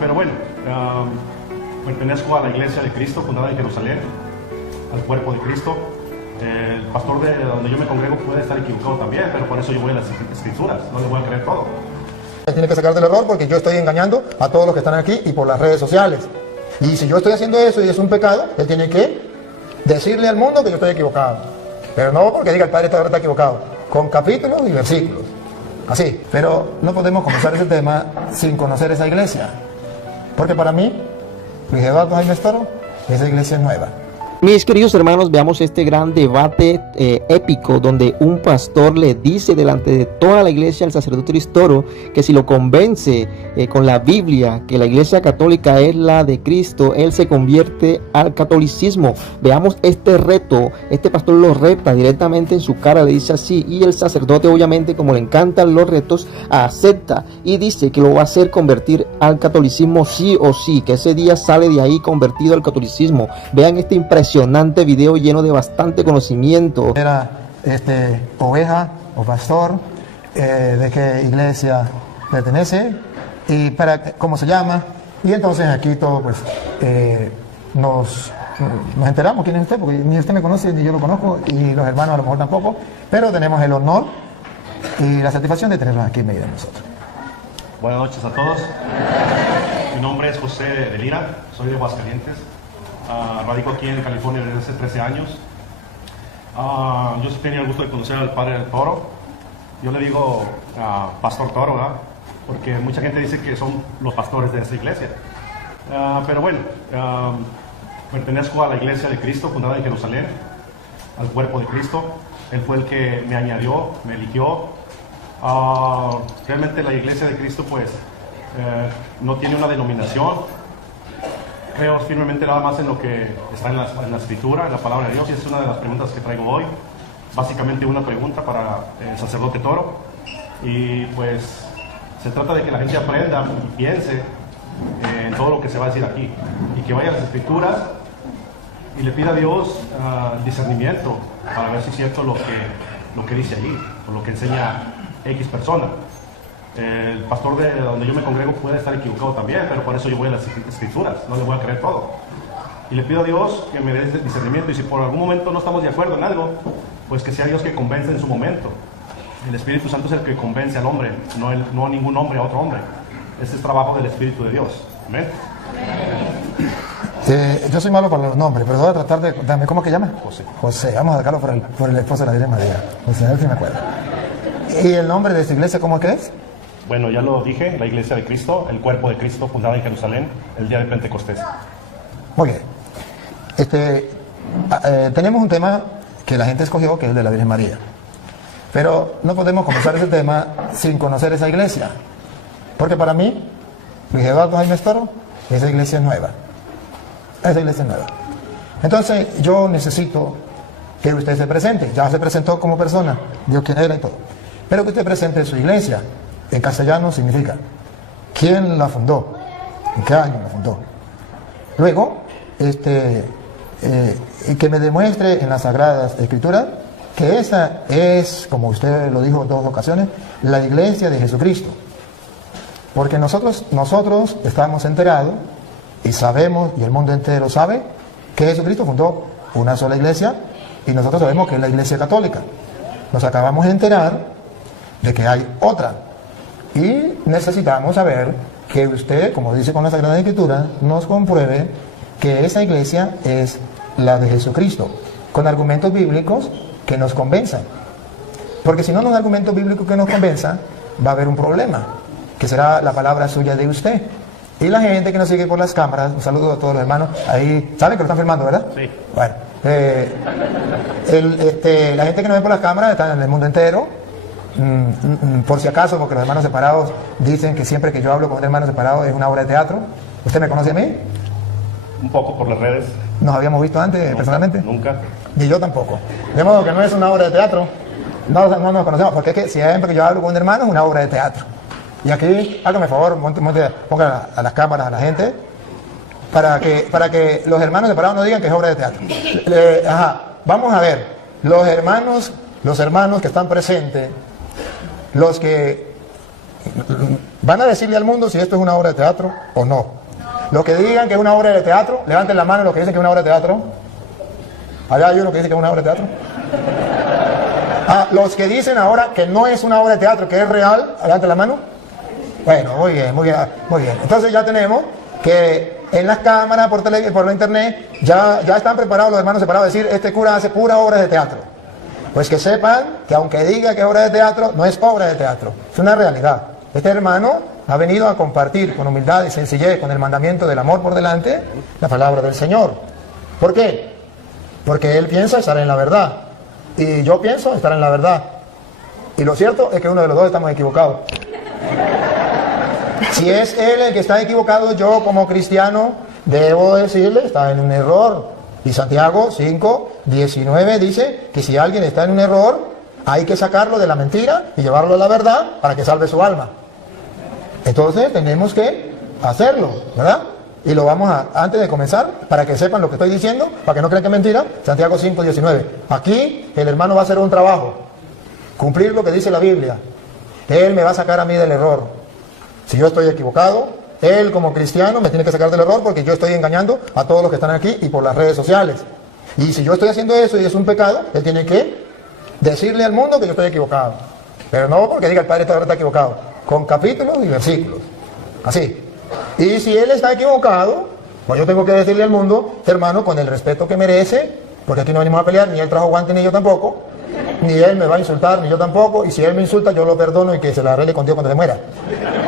Pero bueno, pertenezco a la Iglesia de Cristo, fundada en Jerusalén, al cuerpo de Cristo. El pastor de donde yo me congrego puede estar equivocado también, pero por eso yo voy a las Escrituras, no le voy a creer todo. Tiene que sacar del error porque yo estoy engañando a todos los que están aquí y por las redes sociales. Y si yo estoy haciendo eso y es un pecado, él tiene que decirle al mundo que yo estoy equivocado. Pero no porque diga el padre está equivocado, con capítulos y versículos. Así, pero no podemos comenzar ese tema sin conocer esa iglesia. Porque para mí, Luis Eduardo Jaime Toro, esa iglesia es nueva. Mis queridos hermanos, veamos este gran debate épico donde un pastor le dice delante de toda la iglesia al sacerdote Luis Toro que si lo convence con la Biblia que la iglesia católica es la de Cristo, él se convierte al catolicismo. Veamos este reto, este pastor lo reta directamente en su cara, le dice así, y el sacerdote obviamente, como le encantan los retos, acepta y dice que lo va a hacer convertir al catolicismo sí o sí, que ese día sale de ahí convertido al catolicismo. Vean este impresionante video lleno de bastante conocimiento. Era oveja o pastor, de qué iglesia pertenece y para cómo se llama. Y entonces aquí todo pues nos enteramos quién es usted, porque ni usted me conoce ni yo lo conozco y los hermanos a lo mejor tampoco, pero tenemos el honor y la satisfacción de tenerlos aquí en medio de nosotros. Buenas noches a todos. Mi nombre es José de Lira, soy de Aguascalientes. Radico aquí en California desde hace 13 años. Yo sí tenía el gusto de conocer al padre Toro. Yo le digo Pastor Toro, ¿verdad? Porque mucha gente dice que son los pastores de esta iglesia. Pero bueno, pertenezco a la Iglesia de Cristo, fundada en Jerusalén, al cuerpo de Cristo. Él fue el que me añadió, me eligió. Realmente la Iglesia de Cristo pues no tiene una denominación. Creo firmemente nada más en lo que está en la Escritura, en la Palabra de Dios, y es una de las preguntas que traigo hoy. Básicamente una pregunta para el sacerdote Toro. Y pues se trata de que la gente aprenda y piense en todo lo que se va a decir aquí. Y que vaya a las Escrituras y le pida a Dios discernimiento para ver si es cierto lo que dice allí, o lo que enseña X persona. El pastor de donde yo me congrego puede estar equivocado también, pero por eso yo voy a las Escrituras, no le voy a creer todo. Y le pido a Dios que me dé discernimiento, y si por algún momento no estamos de acuerdo en algo, pues que sea Dios que convence en su momento. El Espíritu Santo es el que convence al hombre, no ningún hombre a otro hombre. Este es trabajo del Espíritu de Dios. Amén. Yo soy malo para los nombres, pero voy a tratar de... Dame, ¿cómo que llama? José. José, vamos a sacarlo por el esposo de la Virgen María. José, a ver si me acuerdo. ¿Y el nombre de esta iglesia cómo que es? Bueno, ya lo dije, la Iglesia de Cristo, el cuerpo de Cristo, fundada en Jerusalén, el día de Pentecostés. Muy bien. Tenemos un tema que la gente escogió, que es el de la Virgen María. Pero no podemos comenzar ese tema sin conocer esa iglesia. Porque para mí, Luis Eduardo Jaime Toro, esa iglesia es nueva. Esa iglesia es nueva. Entonces, yo necesito que usted se presente. Ya se presentó como persona, Dios quién era y todo. Pero que usted presente su iglesia. En castellano significa quién la fundó, en qué año la fundó. Luego, y que me demuestre en las Sagradas Escrituras que esa es, como usted lo dijo en 2 ocasiones, la iglesia de Jesucristo. Porque nosotros estamos enterados y sabemos, y el mundo entero sabe, que Jesucristo fundó una sola iglesia, y nosotros sabemos que es la iglesia católica. Nos acabamos de enterar de que hay otra. Y necesitamos saber que usted, como dice con la Sagrada Escritura, nos compruebe que esa iglesia es la de Jesucristo, con argumentos bíblicos que nos convenzan. Porque si no hay un argumento bíblico que nos convenza, va a haber un problema, que será la palabra suya de usted. Y la gente que nos sigue por las cámaras, un saludo a todos los hermanos, ahí, ¿saben que lo están filmando, verdad? Sí. Bueno, la gente que nos ve por las cámaras está en el mundo entero. Por si acaso, porque los hermanos separados dicen que siempre que yo hablo con un hermano separado es una obra de teatro. ¿Usted me conoce a mí? Un poco por las redes. ¿Nos habíamos visto antes personalmente? Nunca. Ni yo tampoco. De modo que no es una obra de teatro. No nos conocemos, porque es que siempre que yo hablo con un hermano es una obra de teatro. Y aquí, hágame favor, ponga a las cámaras a la gente, para que los hermanos separados no digan que es obra de teatro. Vamos a ver, los hermanos que están presentes, los que van a decirle al mundo si esto es una obra de teatro o no. Los que digan que es una obra de teatro, levanten la mano los que dicen que es una obra de teatro. Allá hay uno que dice que es una obra de teatro. Los que dicen ahora que no es una obra de teatro, que es real, levanten la mano. Bueno, muy bien, muy bien, muy bien. Entonces ya tenemos que en las cámaras, por la internet, ya están preparados los hermanos separados a decir, este cura hace pura obra de teatro. Pues que sepan que aunque diga que es obra de teatro, no es obra de teatro, es una realidad. Este hermano ha venido a compartir con humildad y sencillez, con el mandamiento del amor por delante, la palabra del Señor. ¿Por qué? Porque él piensa estar en la verdad, y yo pienso estar en la verdad. Y lo cierto es que uno de los dos estamos equivocados. Si es él el que está equivocado, yo como cristiano debo decirle, está en un error. Y Santiago 5:19 dice que si alguien está en un error, hay que sacarlo de la mentira y llevarlo a la verdad para que salve su alma. Entonces tenemos que hacerlo, ¿verdad? Y lo vamos a, antes de comenzar, para que sepan lo que estoy diciendo, para que no crean que es mentira, Santiago 5:19. Aquí el hermano va a hacer un trabajo, cumplir lo que dice la Biblia. Él me va a sacar a mí del error. Si yo estoy equivocado, él como cristiano me tiene que sacar del error porque yo estoy engañando a todos los que están aquí y por las redes sociales. Y si yo estoy haciendo eso y es un pecado, él tiene que decirle al mundo que yo estoy equivocado. Pero no porque diga el Padre está equivocado, con capítulos y versículos. Así. Y si él está equivocado, pues yo tengo que decirle al mundo, hermano, con el respeto que merece, porque aquí no venimos a pelear, ni él trajo guantes ni yo tampoco, ni él me va a insultar, ni yo tampoco, y si él me insulta, yo lo perdono y que se la arregle con Dios cuando se muera.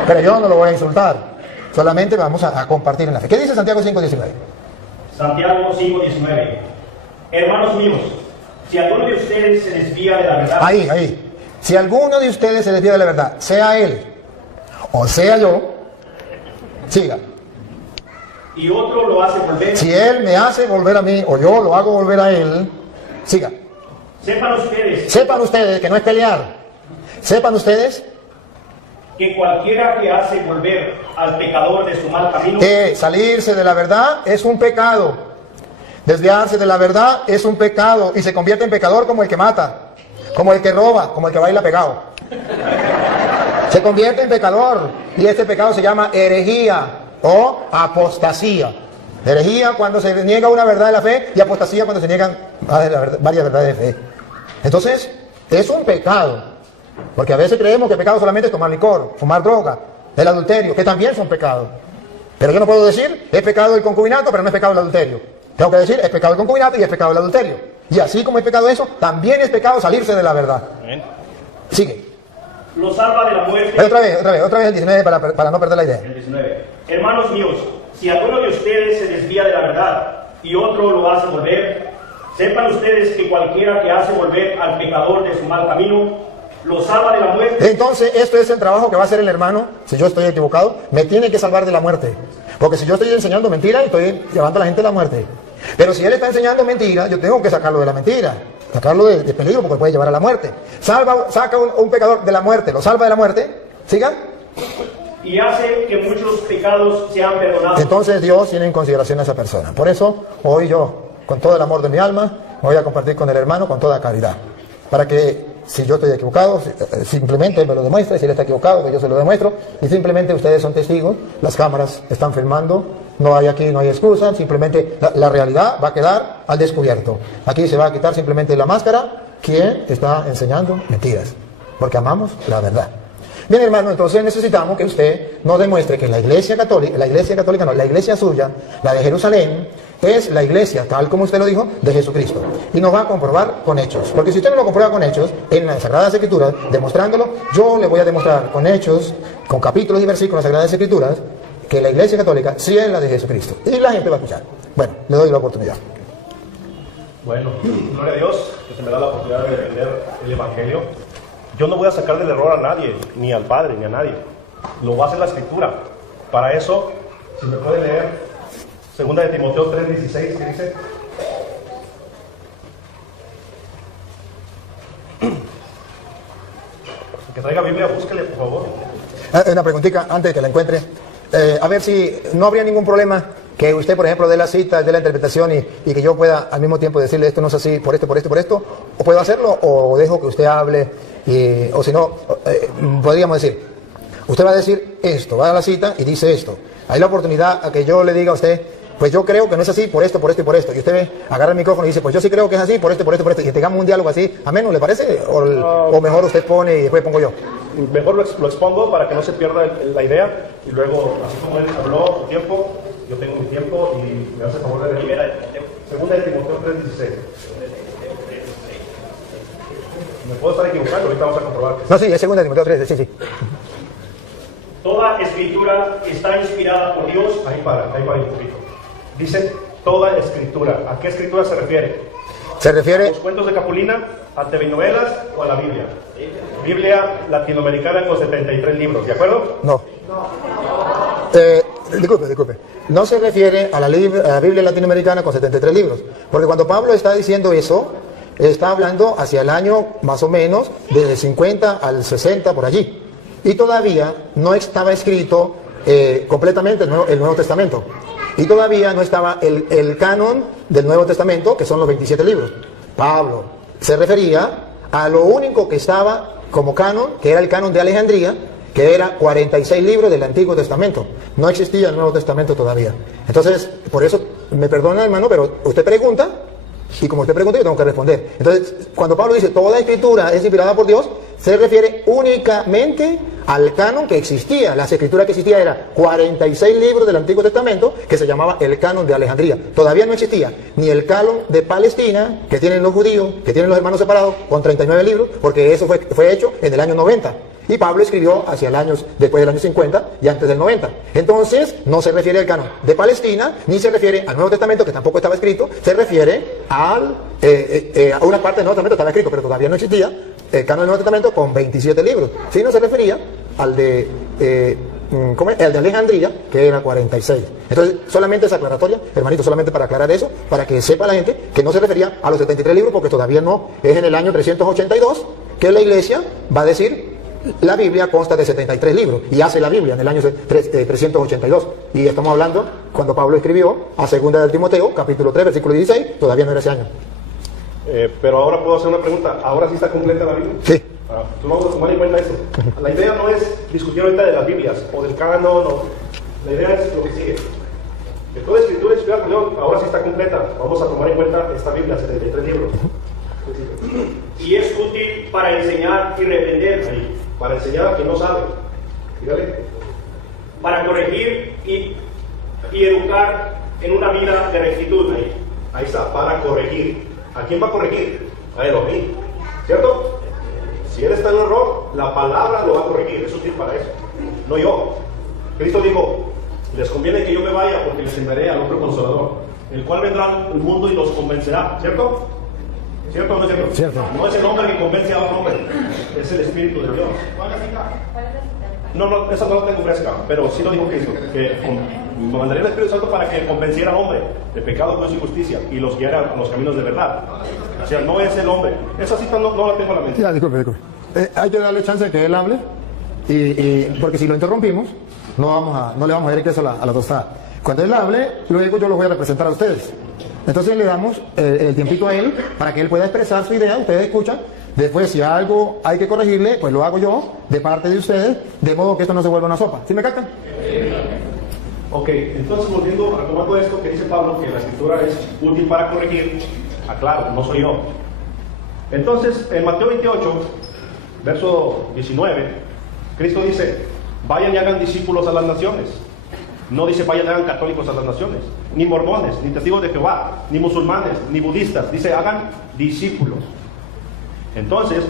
Pero yo no lo voy a insultar. Solamente vamos a compartir en la fe. ¿Qué dice Santiago 5:19? Santiago 5:19. Hermanos míos, si alguno de ustedes se desvía de la verdad... Ahí. Si alguno de ustedes se desvía de la verdad, sea él o sea yo, siga. Y otro lo hace volver... Si él me hace volver a mí o yo lo hago volver a él, siga. Sepan ustedes Que no es pelear. Sepan ustedes que cualquiera que hace volver al pecador de su mal camino... que salirse de la verdad es un pecado. Desviarse de la verdad es un pecado y se convierte en pecador como el que mata, como el que roba, como el que baila pegado. Se convierte en pecador y este pecado se llama herejía o apostasía. Herejía cuando se niega una verdad de la fe y apostasía cuando se niegan varias verdades de fe. Entonces, es un pecado. Porque a veces creemos que el pecado solamente es tomar licor, fumar droga, el adulterio, que también son pecados. Pero yo no puedo decir, es pecado el concubinato, pero no es pecado el adulterio. Tengo que decir, es pecado el concubinato y es pecado el adulterio. Y así como es pecado eso, también es pecado salirse de la verdad. Sigue. Lo salva de la muerte... Otra vez el 19 para no perder la idea. El 19. Hermanos míos, si alguno de ustedes se desvía de la verdad y otro lo hace volver, sepan ustedes que cualquiera que hace volver al pecador de su mal camino, lo salva de la muerte. Entonces, esto es el trabajo que va a hacer el hermano. Si yo estoy equivocado, me tiene que salvar de la muerte. Porque si yo estoy enseñando mentira, estoy llevando a la gente a la muerte. Pero si él está enseñando mentira, yo tengo que sacarlo de la mentira, sacarlo de peligro porque puede llevar a la muerte. Saca un pecador de la muerte, lo salva de la muerte. ¿Sigan? Y hace que muchos pecados sean perdonados. Entonces Dios tiene en consideración a esa persona. Por eso, hoy yo, con todo el amor de mi alma, voy a compartir con el hermano con toda caridad. Para que si yo estoy equivocado, simplemente él me lo demuestra, y si él está equivocado, que yo se lo demuestro, y simplemente ustedes son testigos, las cámaras están filmando, no hay excusa, simplemente la realidad va a quedar al descubierto. Aquí se va a quitar simplemente la máscara, quien está enseñando mentiras, porque amamos la verdad. Bien, hermano, entonces necesitamos que usted nos demuestre que la iglesia suya, la de Jerusalén, es la iglesia, tal como usted lo dijo, de Jesucristo. Y nos va a comprobar con hechos. Porque si usted no lo comprueba con hechos, en las Sagradas Escrituras, demostrándolo, yo le voy a demostrar con hechos, con capítulos y versículos de las Sagradas Escrituras, que la iglesia católica sí es la de Jesucristo. Y la gente va a escuchar. Bueno, le doy la oportunidad. Bueno, gloria a Dios que se me da la oportunidad de defender el Evangelio. Yo no voy a sacar del error a nadie, ni al Padre, ni a nadie. Lo va a hacer la Escritura. Para eso, si me puede leer 2 de Timoteo 3:16, ¿qué dice? El que traiga Biblia, búsquele, por favor. Una preguntita antes de que la encuentre. A ver si no habría ningún problema que usted, por ejemplo, dé la cita, dé la interpretación y que yo pueda al mismo tiempo decirle esto no es así, por esto, o puedo hacerlo, o dejo que usted hable, o si no, podríamos decir, usted va a decir esto, va a la cita y dice esto. Hay la oportunidad a que yo le diga a usted, pues yo creo que no es así por esto, por esto y por esto. Y usted agarra el micrófono y dice, pues yo sí creo que es así por esto, por esto, por esto. Y tengamos un diálogo así. ¿Ameno le parece? O mejor usted pone y después pongo yo. Mejor lo expongo para que no se pierda la idea. Y luego, así como él habló su tiempo, yo tengo mi tiempo y me hace favor de leer. Segunda de Timoteo 3:16. Me puedo estar equivocando, ahorita vamos a comprobar. No, sí, es segunda de Timoteo 3, sí. Toda escritura está inspirada por Dios. Ahí para un poquito. Dice toda escritura. ¿A qué escritura se refiere? Se refiere... ¿A los cuentos de Capulina, a telenovelas o a la Biblia? Biblia latinoamericana con 73 libros, ¿de acuerdo? No. Disculpe. No se refiere a la Biblia latinoamericana con 73 libros. Porque cuando Pablo está diciendo eso, está hablando hacia el año más o menos del 50 al 60 por allí. Y todavía no estaba escrito completamente el Nuevo Testamento. Y todavía no estaba el canon del Nuevo Testamento, que son los 27 libros. Pablo se refería a lo único que estaba como canon, que era el canon de Alejandría, que era 46 libros del Antiguo Testamento. No existía el Nuevo Testamento todavía. Entonces, por eso, me perdona hermano, pero usted pregunta, y como usted pregunta yo tengo que responder. Entonces, cuando Pablo dice toda escritura es inspirada por Dios, se refiere únicamente al canon que existía. Las escrituras que existía eran 46 libros del Antiguo Testamento, que se llamaba el canon de Alejandría. Todavía no existía ni el canon de Palestina, que tienen los judíos, que tienen los hermanos separados, con 39 libros, porque eso fue hecho en el año 90. Y Pablo escribió hacia el año, después del año 50 y antes del 90. Entonces, no se refiere al canon de Palestina, ni se refiere al Nuevo Testamento, que tampoco estaba escrito, se refiere a una parte del Nuevo Testamento estaba escrito, pero todavía no existía, el canon del Nuevo Testamento con 27 libros. Si no se refería al de el de Alejandría, que era 46. Entonces, solamente esa aclaratoria, hermanito, solamente para aclarar eso, para que sepa la gente que no se refería a los 73 libros, porque todavía no, es en el año 382 que la iglesia va a decir, la Biblia consta de 73 libros, y hace la Biblia en el año 382. Y estamos hablando, cuando Pablo escribió a segunda de Timoteo, capítulo 3, versículo 16, todavía no era ese año. Pero ahora puedo hacer una pregunta, ¿ahora sí está completa la Biblia? Sí. Vamos a tomar en cuenta eso. La idea no es discutir ahorita de las Biblias o del canon, no. La idea es lo que sigue. Que toda escritura inspirada por Dios, ahora sí está completa. Vamos a tomar en cuenta esta Biblia, 73 libros. Y es útil para enseñar y reprender. Para enseñar a quien no sabe. Dígale. Para corregir y educar en una vida de rectitud. Ahí está, para corregir. ¿A quién va a corregir? A Elohim. ¿Cierto? Si él está en un error, la palabra lo va a corregir. Es útil para eso. No yo. Cristo dijo, les conviene que yo me vaya porque les enviaré al otro consolador, el cual vendrá al mundo y los convencerá. ¿Cierto? ¿Cierto o no es cierto? Cierto. No es el hombre que convence a un hombre, es el Espíritu de Dios. No, esa no la tengo fresca, pero sí lo dijo Cristo, que mandaría el Espíritu Santo para que convenciera al hombre de pecado, juicio y justicia y los guiara a los caminos de verdad. O sea, no es el hombre. Esa cita no la tengo en la mente. Ya, disculpe. Hay que darle chance de que él hable, porque si lo interrumpimos, no le vamos a dar ingreso a la tostada. Cuando él hable, luego yo los voy a representar a ustedes. Entonces le damos el tiempito a él para que él pueda expresar su idea, ustedes escuchan. Después, si algo hay que corregirle, pues lo hago yo, de parte de ustedes, de modo que esto no se vuelva una sopa. ¿Sí me captan? Ok, entonces volviendo a tomar todo esto que dice Pablo, que la escritura es útil para corregir, aclaro, no soy yo. Entonces, en Mateo 28, verso 19, Cristo dice, vayan y hagan discípulos a las naciones. No dice vayan y hagan católicos a las naciones, ni mormones, ni testigos de Jehová, ni musulmanes, ni budistas. Dice hagan discípulos. Entonces,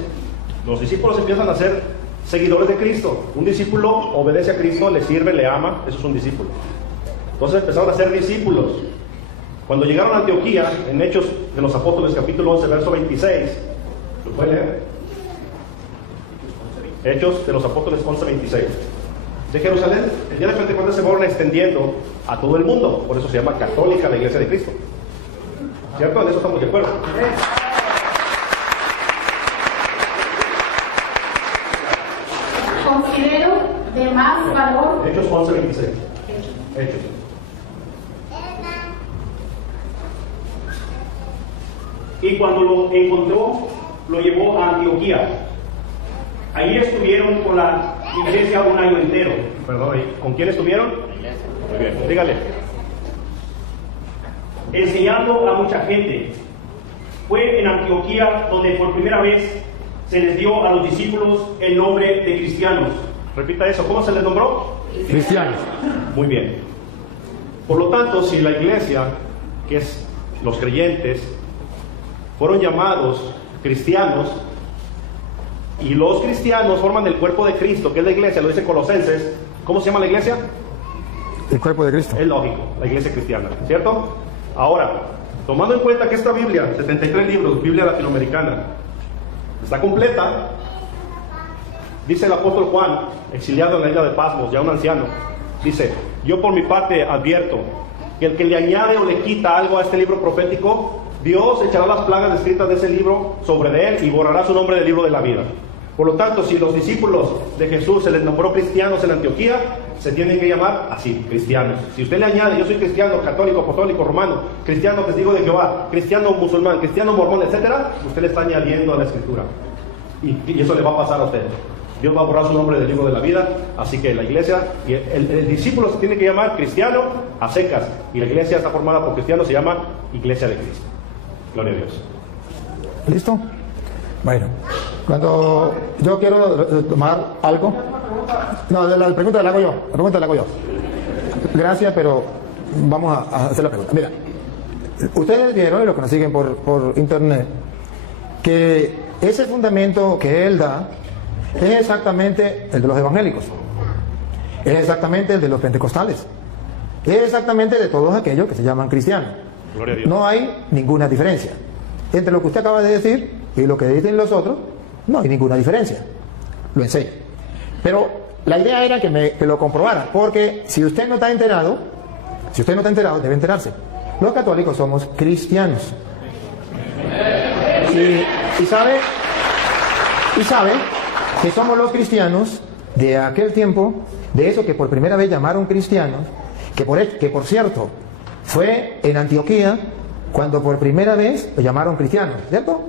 los discípulos empiezan a ser seguidores de Cristo. Un discípulo obedece a Cristo, le sirve, le ama, eso es un discípulo. Entonces empezaron a ser discípulos. Cuando llegaron a Antioquía, en Hechos de los Apóstoles, capítulo 11, verso 26, ¿lo pueden leer? Hechos de los Apóstoles 11, 26. De Jerusalén, el día de Pentecostés se fueron extendiendo a todo el mundo, por eso se llama católica la Iglesia de Cristo. ¿Cierto? En eso estamos de acuerdo. Considero de más valor. Hechos 11, 26. Hechos. Y cuando lo encontró, lo llevó a Antioquía. Allí estuvieron con la iglesia un año entero. Perdón, ¿con quién estuvieron? Muy bien, dígale. Enseñando a mucha gente. Fue en Antioquía donde por primera vez se les dio a los discípulos el nombre de cristianos. Repita eso, ¿cómo se les nombró? Cristianos. Muy bien. Por lo tanto, si la iglesia, que es los creyentes, fueron llamados cristianos, y los cristianos forman el cuerpo de Cristo, que es la iglesia, lo dice Colosenses, ¿cómo se llama la iglesia? El cuerpo de Cristo. Es lógico, la iglesia cristiana, ¿cierto? Ahora, tomando en cuenta que esta Biblia, 73 libros, Biblia latinoamericana, está completa, dice el apóstol Juan, exiliado en la isla de Pasmos, ya un anciano, dice: yo por mi parte advierto que el que le añade o le quita algo a este libro profético, Dios echará las plagas descritas de ese libro sobre él y borrará su nombre del libro de la vida. Por lo tanto, si los discípulos de Jesús se les nombró cristianos en Antioquía, se tienen que llamar así, cristianos. Si usted le añade: yo soy cristiano, católico, apostólico, romano, cristiano, testigo de Jehová, cristiano musulmán, cristiano mormón, etcétera, usted le está añadiendo a la escritura. Y eso le va a pasar a usted. Dios va a borrar su nombre del libro de la vida. Así que la iglesia, y el discípulo se tiene que llamar cristiano a secas. Y la iglesia está formada por cristianos, se llama Iglesia de Cristo. Gloria a Dios. ¿Listo? Bueno, cuando yo quiero tomar algo... No, la pregunta la hago yo. La pregunta la hago yo. Gracias, pero vamos a hacer la pregunta. Mira, ustedes vieron, y los que nos siguen por internet, que ese fundamento que él da es exactamente el de los evangélicos, es exactamente el de los pentecostales, es exactamente de todos aquellos que se llaman cristianos. Gloria a Dios. No hay ninguna diferencia entre lo que usted acaba de decir y lo que dicen los otros. No hay ninguna diferencia. Lo enseño. Pero la idea era que lo comprobara, porque si usted no está enterado, debe enterarse. Los católicos somos cristianos. Y sabe que somos los cristianos de aquel tiempo, de eso que por primera vez llamaron cristianos, que por cierto fue en Antioquía cuando por primera vez lo llamaron cristianos, ¿cierto?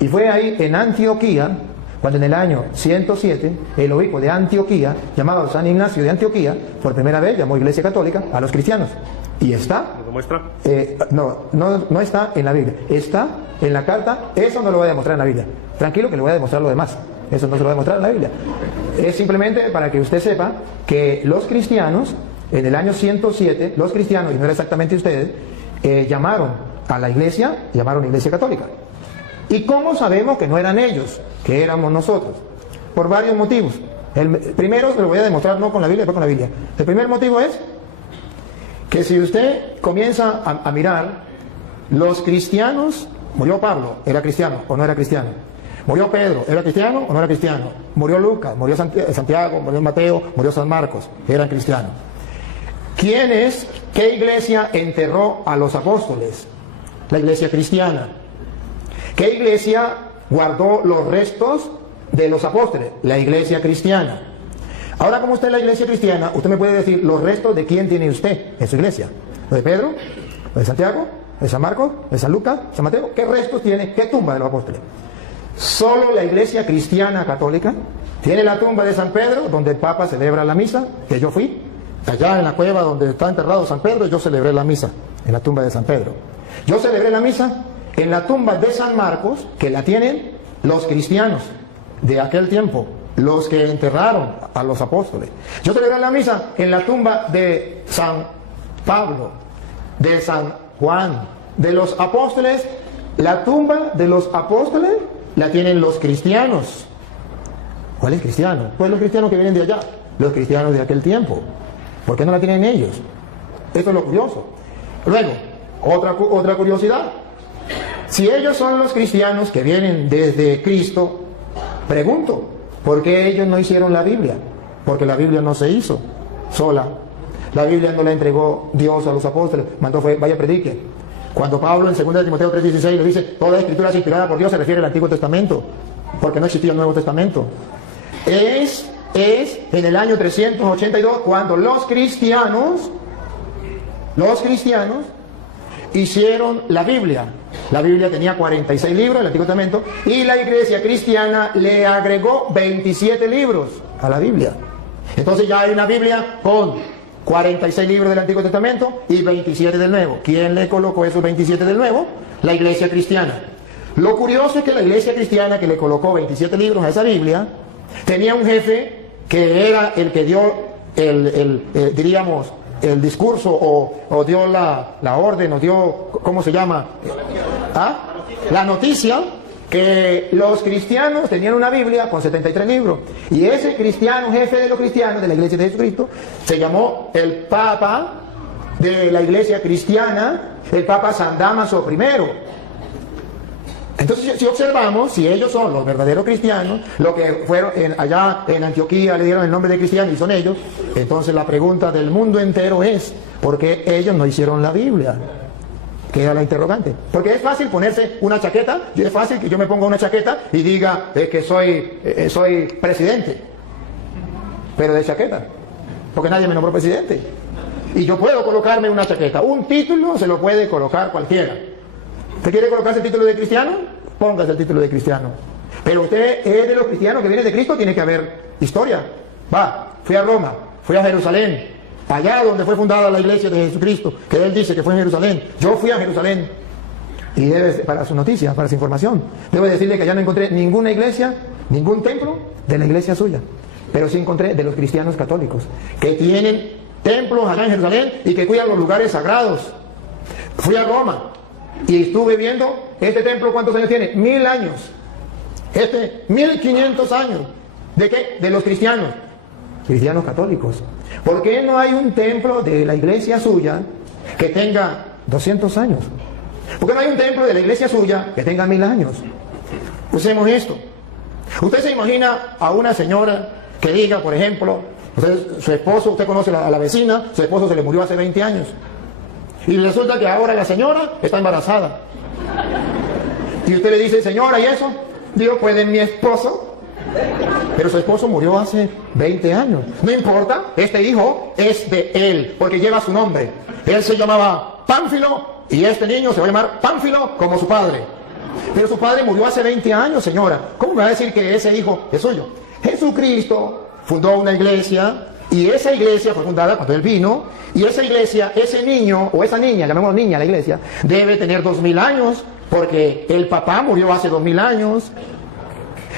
Y fue ahí en Antioquía cuando en el año 107 el obispo de Antioquía, llamado San Ignacio de Antioquía, por primera vez llamó Iglesia Católica a los cristianos. Y está... ¿Lo muestra? No está en la Biblia, está en la carta. Eso no lo voy a demostrar en la Biblia. Tranquilo que le voy a demostrar lo demás. Eso no se lo voy a demostrar en la Biblia. Es simplemente para que usted sepa que los cristianos, en el año 107, los cristianos, y no era exactamente ustedes, llamaron a la iglesia, llamaron Iglesia Católica. ¿Y cómo sabemos que no eran ellos, que éramos nosotros? Por varios motivos. El primero se lo voy a demostrar no con la Biblia, después con la Biblia. El primer motivo es que si usted comienza a mirar, los cristianos, murió Pablo, ¿era cristiano o no era cristiano? Murió Pedro, ¿era cristiano o no era cristiano? Murió Lucas, murió Santiago, murió Mateo, murió San Marcos, eran cristianos. ¿Qué iglesia enterró a los apóstoles? La iglesia cristiana. ¿Qué iglesia guardó los restos de los apóstoles? La iglesia cristiana. Ahora, como usted es la iglesia cristiana, usted me puede decir los restos de quién tiene usted en su iglesia. ¿Lo de Pedro? ¿Lo de Santiago? ¿Lo de San Marcos? ¿Lo de San Lucas? ¿San Mateo? ¿Qué restos tiene? ¿Qué tumba de los apóstoles? Solo la iglesia cristiana católica tiene la tumba de San Pedro, donde el Papa celebra la misa, que yo fui. Allá en la cueva donde está enterrado San Pedro, yo celebré la misa, en la tumba de San Pedro. Yo celebré la misa en la tumba de San Marcos, que la tienen los cristianos de aquel tiempo, los que enterraron a los apóstoles. Yo celebré la misa en la tumba de San Pablo, de San Juan, de los apóstoles. La tumba de los apóstoles la tienen los cristianos. ¿Cuáles cristianos? Pues los cristianos que vienen de allá, los cristianos de aquel tiempo. ¿Por qué no la tienen ellos? Esto es lo curioso. Luego, otra curiosidad. Si ellos son los cristianos que vienen desde Cristo, pregunto, ¿por qué ellos no hicieron la Biblia? Porque la Biblia no se hizo sola. La Biblia no la entregó Dios a los apóstoles, mandó vaya predique. Cuando Pablo en 2 Timoteo 3:16 le dice, toda escritura es inspirada por Dios, se refiere al Antiguo Testamento, porque no existía el Nuevo Testamento. Es en el año 382 cuando los cristianos hicieron la Biblia. La Biblia tenía 46 libros, el Antiguo Testamento, y la iglesia cristiana le agregó 27 libros a la Biblia. Entonces ya hay una Biblia con 46 libros del Antiguo Testamento y 27 del Nuevo. ¿Quién le colocó esos 27 del Nuevo? La iglesia cristiana. Lo curioso es que la iglesia cristiana que le colocó 27 libros a esa Biblia tenía un jefe que era el que dio diríamos, el discurso o dio la orden o dio, ¿cómo se llama? La noticia que los cristianos tenían una Biblia con 73 libros. Y ese cristiano, jefe de los cristianos de la iglesia de Jesucristo, se llamó el Papa de la iglesia cristiana, el Papa San Dámaso I. Entonces, si observamos, si ellos son los verdaderos cristianos, lo que fueron allá en Antioquía le dieron el nombre de cristiano y son ellos, entonces la pregunta del mundo entero es, ¿por qué ellos no hicieron la Biblia? Queda la interrogante. Porque es fácil ponerse una chaqueta, y es fácil que yo me ponga una chaqueta y diga que soy presidente, pero de chaqueta, porque nadie me nombró presidente. Y yo puedo colocarme una chaqueta, un título se lo puede colocar cualquiera. ¿Usted quiere colocarse el título de cristiano? Póngase el título de cristiano. Pero usted es de los cristianos que vienen de Cristo, tiene que haber historia. Fui a Roma, fui a Jerusalén, allá donde fue fundada la iglesia de Jesucristo, que él dice que fue en Jerusalén. Yo fui a Jerusalén. Y para su noticia, para su información, debo decirle que allá no encontré ninguna iglesia, ningún templo de la iglesia suya. Pero sí encontré de los cristianos católicos, que tienen templos allá en Jerusalén y que cuidan los lugares sagrados. Fui a Roma y estuve viendo este templo. ¿Cuántos años tiene? 1000 años. 1500 años. ¿De qué? De los cristianos católicos. ¿Por qué no hay un templo de la iglesia suya que tenga 200 años? ¿Por qué no hay un templo de la iglesia suya que tenga 1000 años? Usemos esto. Usted se imagina a una señora que diga, por ejemplo, su esposo, usted conoce a la vecina, su esposo se le murió hace 20 años. Y resulta que ahora la señora está embarazada. Y usted le dice, señora, ¿y eso? Digo, pues de mi esposo. Pero su esposo murió hace 20 años. No importa, este hijo es de él, porque lleva su nombre. Él se llamaba Pánfilo, y este niño se va a llamar Pánfilo como su padre. Pero su padre murió hace 20 años, señora. ¿Cómo me va a decir que ese hijo es suyo? Jesucristo fundó una iglesia, y esa iglesia fue fundada cuando él vino, y esa iglesia, ese niño, o esa niña, llamémoslo niña la iglesia, debe tener 2000 años, porque el papá murió hace 2000 años.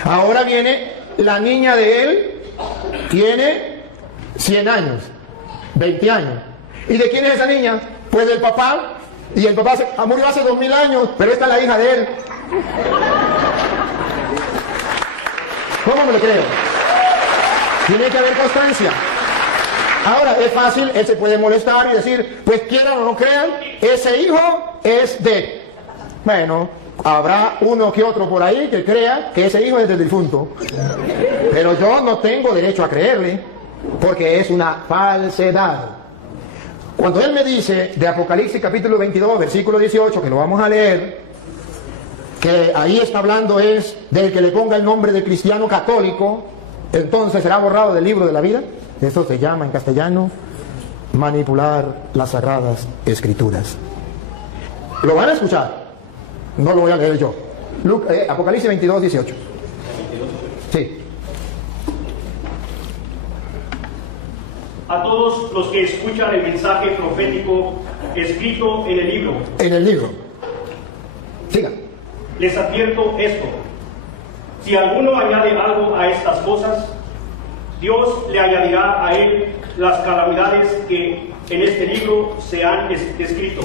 Ahora viene la niña de él, tiene 100 años, 20 años. ¿Y de quién es esa niña? Pues del papá, y el papá murió hace 2000 años, pero esta es la hija de él. ¿Cómo me lo creo? Tiene que haber constancia. Ahora, es fácil, él se puede molestar y decir, pues quieran o no crean, ese hijo es de... Bueno, habrá uno que otro por ahí que crea que ese hijo es del difunto. Pero yo no tengo derecho a creerle, porque es una falsedad. Cuando él me dice, de Apocalipsis capítulo 22, versículo 18, que lo vamos a leer, que ahí está hablando es del que le ponga el nombre de cristiano católico, entonces será borrado del libro de la vida. Eso se llama en castellano manipular las sagradas escrituras. Lo van a escuchar, no lo voy a leer yo. Apocalipsis 22, 18. Sí. A todos los que escuchan el mensaje profético escrito en el libro. En el libro. Siga. Les advierto esto: si alguno añade algo a estas cosas, Dios le añadirá a él las calamidades que en este libro se han escrito.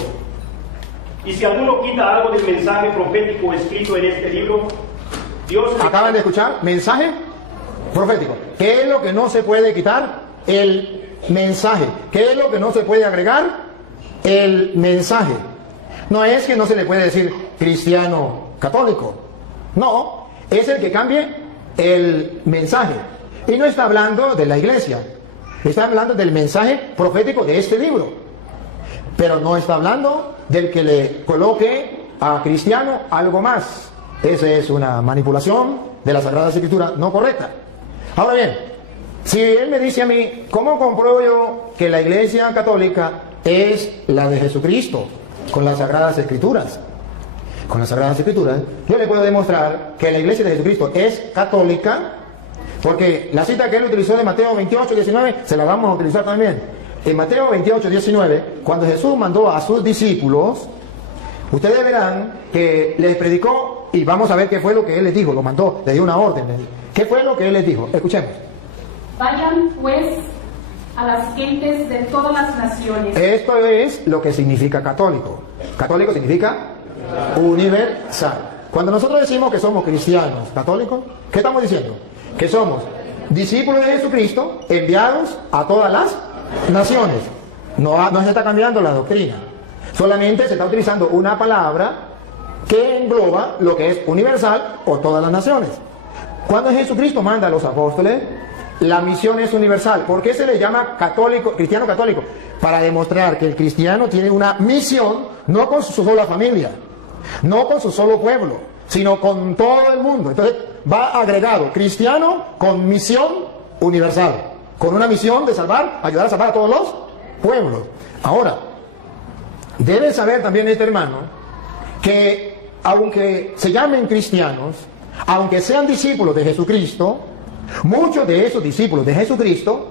Y si alguno quita algo del mensaje profético escrito en este libro, Dios... Acaban de escuchar, mensaje profético. ¿Qué es lo que no se puede quitar? El mensaje. ¿Qué es lo que no se puede agregar? El mensaje. No es que no se le puede decir cristiano católico. No, es el que cambie el mensaje. Y no está hablando de la iglesia. Está hablando del mensaje profético de este libro. Pero no está hablando del que le coloque a cristiano algo más. Esa es una manipulación de la Sagrada Escritura no correcta. Ahora bien, si él me dice a mí, ¿cómo compruebo yo que la iglesia católica es la de Jesucristo? Con las Sagradas Escrituras. Con las Sagradas Escrituras, yo le puedo demostrar que la iglesia de Jesucristo es católica Porque la cita que él utilizó de Mateo 28, 19, se la vamos a utilizar también. En Mateo 28, 19, cuando Jesús mandó a sus discípulos, ustedes verán que les predicó, y vamos a ver qué fue lo que él les dijo, lo mandó, le dio una orden. ¿Qué fue lo que él les dijo? Escuchemos. Vayan pues a las gentes de todas las naciones. Esto es lo que significa católico. Católico significa universal. Cuando nosotros decimos que somos cristianos católicos, ¿qué estamos diciendo? Que somos discípulos de Jesucristo enviados a todas las naciones. No se está cambiando la doctrina. Solamente se está utilizando una palabra que engloba lo que es universal o todas las naciones. Cuando Jesucristo manda a los apóstoles, la misión es universal. ¿Por qué se le llama católico, cristiano católico? Para demostrar que el cristiano tiene una misión, no con su sola familia, no con su solo pueblo, sino con todo el mundo. Entonces va agregado cristiano con misión universal, con una misión de salvar, ayudar a salvar a todos los pueblos. Ahora, debe saber también este hermano que aunque se llamen cristianos, aunque sean discípulos de Jesucristo, muchos de esos discípulos de Jesucristo,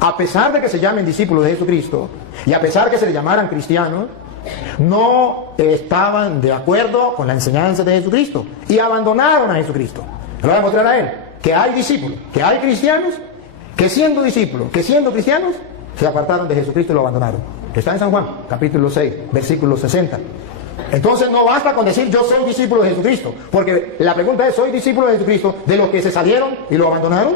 a pesar de que se llamen discípulos de Jesucristo y a pesar de que se le llamaran cristianos, no estaban de acuerdo con la enseñanza de Jesucristo y abandonaron a Jesucristo. Le voy a demostrar a él que hay discípulos, que hay cristianos, que siendo discípulos, que siendo cristianos, se apartaron de Jesucristo y lo abandonaron. Está en San Juan, capítulo 6, versículo 60. Entonces no basta con decir yo soy discípulo de Jesucristo, porque la pregunta es, ¿soy discípulo de Jesucristo de los que se salieron y lo abandonaron?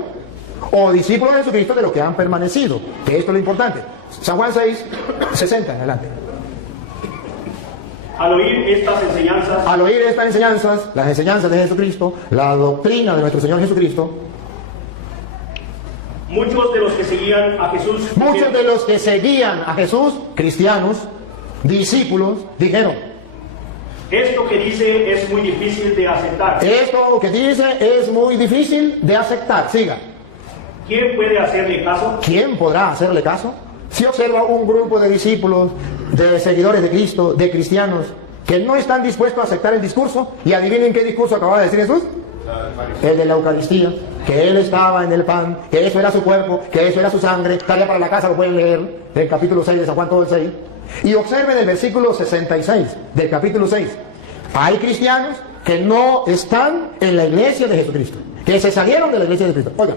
¿O discípulo de Jesucristo de los que han permanecido? Que esto es lo importante. San Juan 6, 60 en adelante. Al oír estas enseñanzas, las enseñanzas de Jesucristo, la doctrina de nuestro Señor Jesucristo, muchos de los que seguían a Jesús, cristianos, discípulos, dijeron: esto que dice es muy difícil de aceptar. Esto que dice es muy difícil de aceptar. Siga. ¿Quién puede hacerle caso? ¿Quién podrá hacerle caso? Si observa un grupo de discípulos, de seguidores de Cristo, de cristianos, que no están dispuestos a aceptar el discurso, y adivinen qué discurso acababa de decir Jesús. El de la Eucaristía, que Él estaba en el pan, que eso era su cuerpo, que eso era su sangre. Tarea para la casa, lo pueden leer, el capítulo 6 de San Juan, todo el 6. Y observen el versículo 66 del capítulo 6. Hay cristianos que no están en la iglesia de Jesucristo, que se salieron de la iglesia de Cristo. Oigan,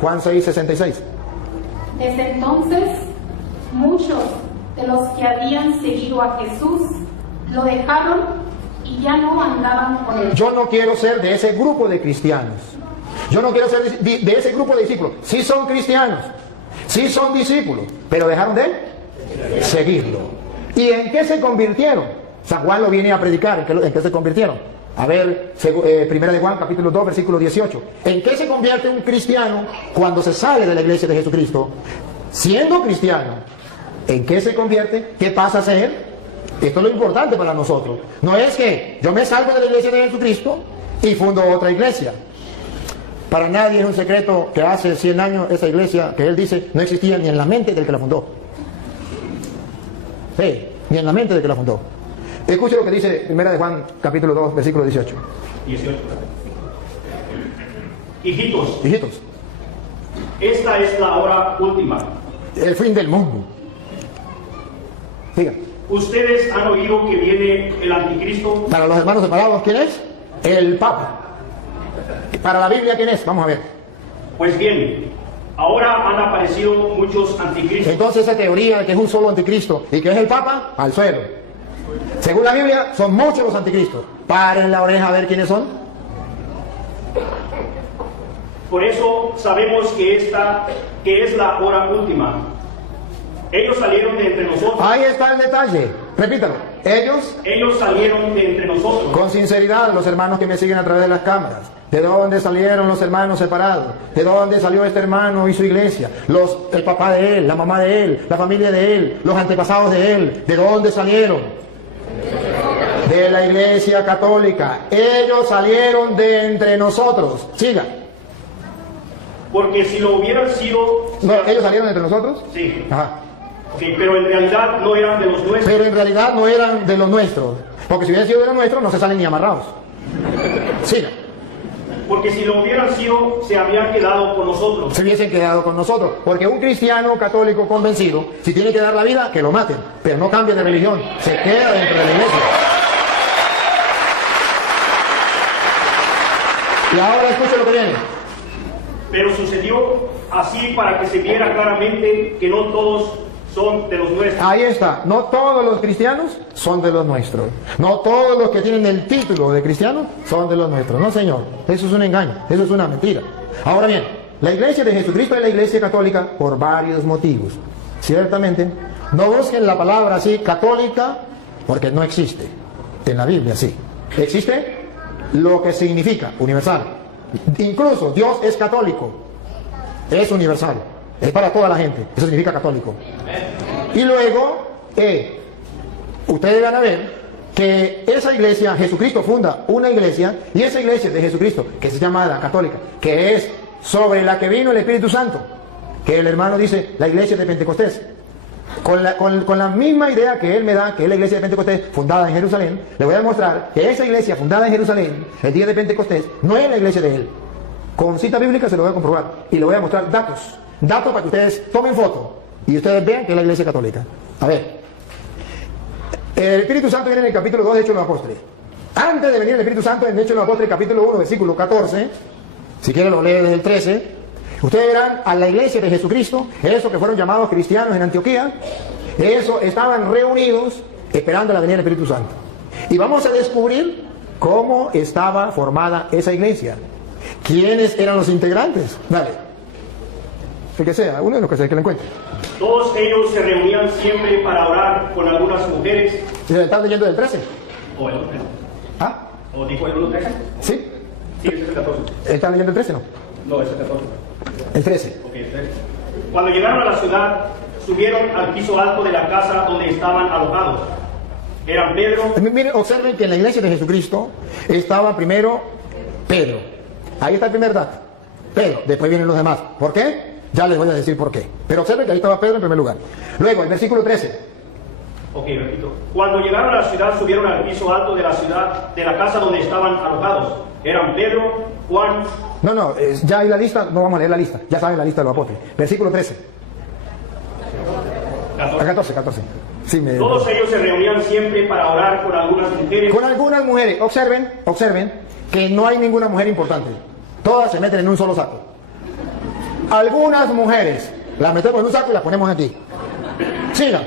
Juan 6, 66. Desde entonces, muchos de los que habían seguido a Jesús lo dejaron y ya no andaban con él. Yo no quiero ser de ese grupo de cristianos. Yo no quiero ser de ese grupo de discípulos. Sí son cristianos, sí son discípulos, pero dejaron de seguirlo. ¿Y en qué se convirtieron? San Juan lo viene a predicar. ¿En qué se convirtieron? A ver, primera de Juan, capítulo 2, versículo 18. ¿En qué se convierte un cristiano cuando se sale de la iglesia de Jesucristo? Siendo cristiano, ¿en qué se convierte? ¿Qué pasa a ser? Esto es lo importante para nosotros. No es que yo me salgo de la iglesia de Jesucristo y fundo otra iglesia. Para nadie es un secreto que hace 100 años esa iglesia que él dice no existía ni en la mente del que la fundó. Sí, ni en la mente del que la fundó. Escuche lo que dice primera de Juan, capítulo 2, versículo 18. Hijitos, esta es la hora última. El fin del mundo. Diga. Ustedes han oído que viene el anticristo. Para los hermanos separados, ¿quién es? El Papa. Para la Biblia, ¿quién es? Vamos a ver. Pues bien, ahora han aparecido muchos anticristos. Entonces esa teoría de que es un solo anticristo y que es el Papa, al suelo. Según la Biblia, son muchos los anticristos. Paren la oreja a ver quiénes son. Por eso sabemos que esta es la hora última. Ellos salieron de entre nosotros. Ahí está el detalle. Repítalo. Ellos salieron de entre nosotros. Con sinceridad, los hermanos que me siguen a través de las cámaras. ¿De dónde salieron los hermanos separados? ¿De dónde salió este hermano y su iglesia? El papá de él, la mamá de él, la familia de él, los antepasados de él. ¿De dónde salieron? De la iglesia católica. Ellos salieron de entre nosotros. Siga. Porque si lo hubieran sido... No, ¿ellos salieron de entre nosotros? Sí. Ajá. Sí, pero en realidad no eran de los nuestros. Pero en realidad no eran de los nuestros. Porque si hubieran sido de los nuestros, no se salen ni amarrados. Siga. porque si lo hubieran sido, se habrían quedado con nosotros. Se hubiesen quedado con nosotros. Porque un cristiano católico convencido, si tiene que dar la vida, que lo maten. Pero no cambie de religión, se queda dentro de la iglesia. Y ahora escuche lo que viene. Pero sucedió así para que se viera claramente que no todos son de los nuestros. Ahí está, no todos los cristianos son de los nuestros. No todos los que tienen el título de cristiano son de los nuestros. No, señor, eso es un engaño, eso es una mentira. Ahora bien, la iglesia de Jesucristo es la iglesia católica por varios motivos. Ciertamente, no busquen la palabra así, católica, porque no existe. En la Biblia sí. Existe lo que significa universal. Incluso Dios es católico, es universal. Es para toda la gente, eso significa católico. Y luego, ustedes van a ver que esa iglesia, Jesucristo funda una iglesia, y esa iglesia de Jesucristo, que se llama la católica, que es sobre la que vino el Espíritu Santo, que el hermano dice, la iglesia de Pentecostés. Con la misma idea que él me da, que es la iglesia de Pentecostés fundada en Jerusalén, le voy a mostrar que esa iglesia fundada en Jerusalén, el día de Pentecostés, no es la iglesia de él. Con cita bíblica se lo voy a comprobar, y le voy a mostrar datos para que ustedes tomen foto y ustedes vean que es la iglesia católica. A ver, el Espíritu Santo viene en el capítulo 2 de Hechos de los Apóstoles. Antes de venir el Espíritu Santo, en Hechos de los Apóstoles, capítulo 1, versículo 14, si quieren lo leen desde el 13, ustedes verán a la iglesia de Jesucristo, esos que fueron llamados cristianos en Antioquía, esos estaban reunidos esperando la venida del Espíritu Santo. Y vamos a descubrir cómo estaba formada esa iglesia. ¿Quiénes eran los integrantes? Dale. El que sea, uno de los que sea que lo encuentre. Todos ellos se reunían siempre para orar con algunas mujeres. ¿Están leyendo del 13? ¿O el 13? ¿Ah? ¿O dijo el 13? ¿Sí? Sí, ese es el 14. ¿Están leyendo el 13 no? No, ese es el 14. El 13. Ok, el 13. Cuando llegaron a la ciudad, subieron al piso alto de la casa donde estaban alojados. Eran Pedro. Miren, observen que en la iglesia de Jesucristo estaba primero Pedro. Ahí está el primer dato. Pedro, después vienen los demás. ¿Por qué? Ya les voy a decir por qué. Pero observen que ahí estaba Pedro en primer lugar. Luego, el versículo 13. Ok, repito. Cuando llegaron a la ciudad, subieron al piso alto de la ciudad, de la casa donde estaban alojados. Eran Pedro, Juan. No, ya hay la lista, no vamos a leer la lista. Ya saben la lista de los apóstoles. Versículo 13. 14. Sí, Todos ellos se reunían siempre para orar con algunas mujeres. Con algunas mujeres. Observen que no hay ninguna mujer importante. Todas se meten en un solo saco. Algunas mujeres las metemos en un saco y las ponemos aquí. Sigan.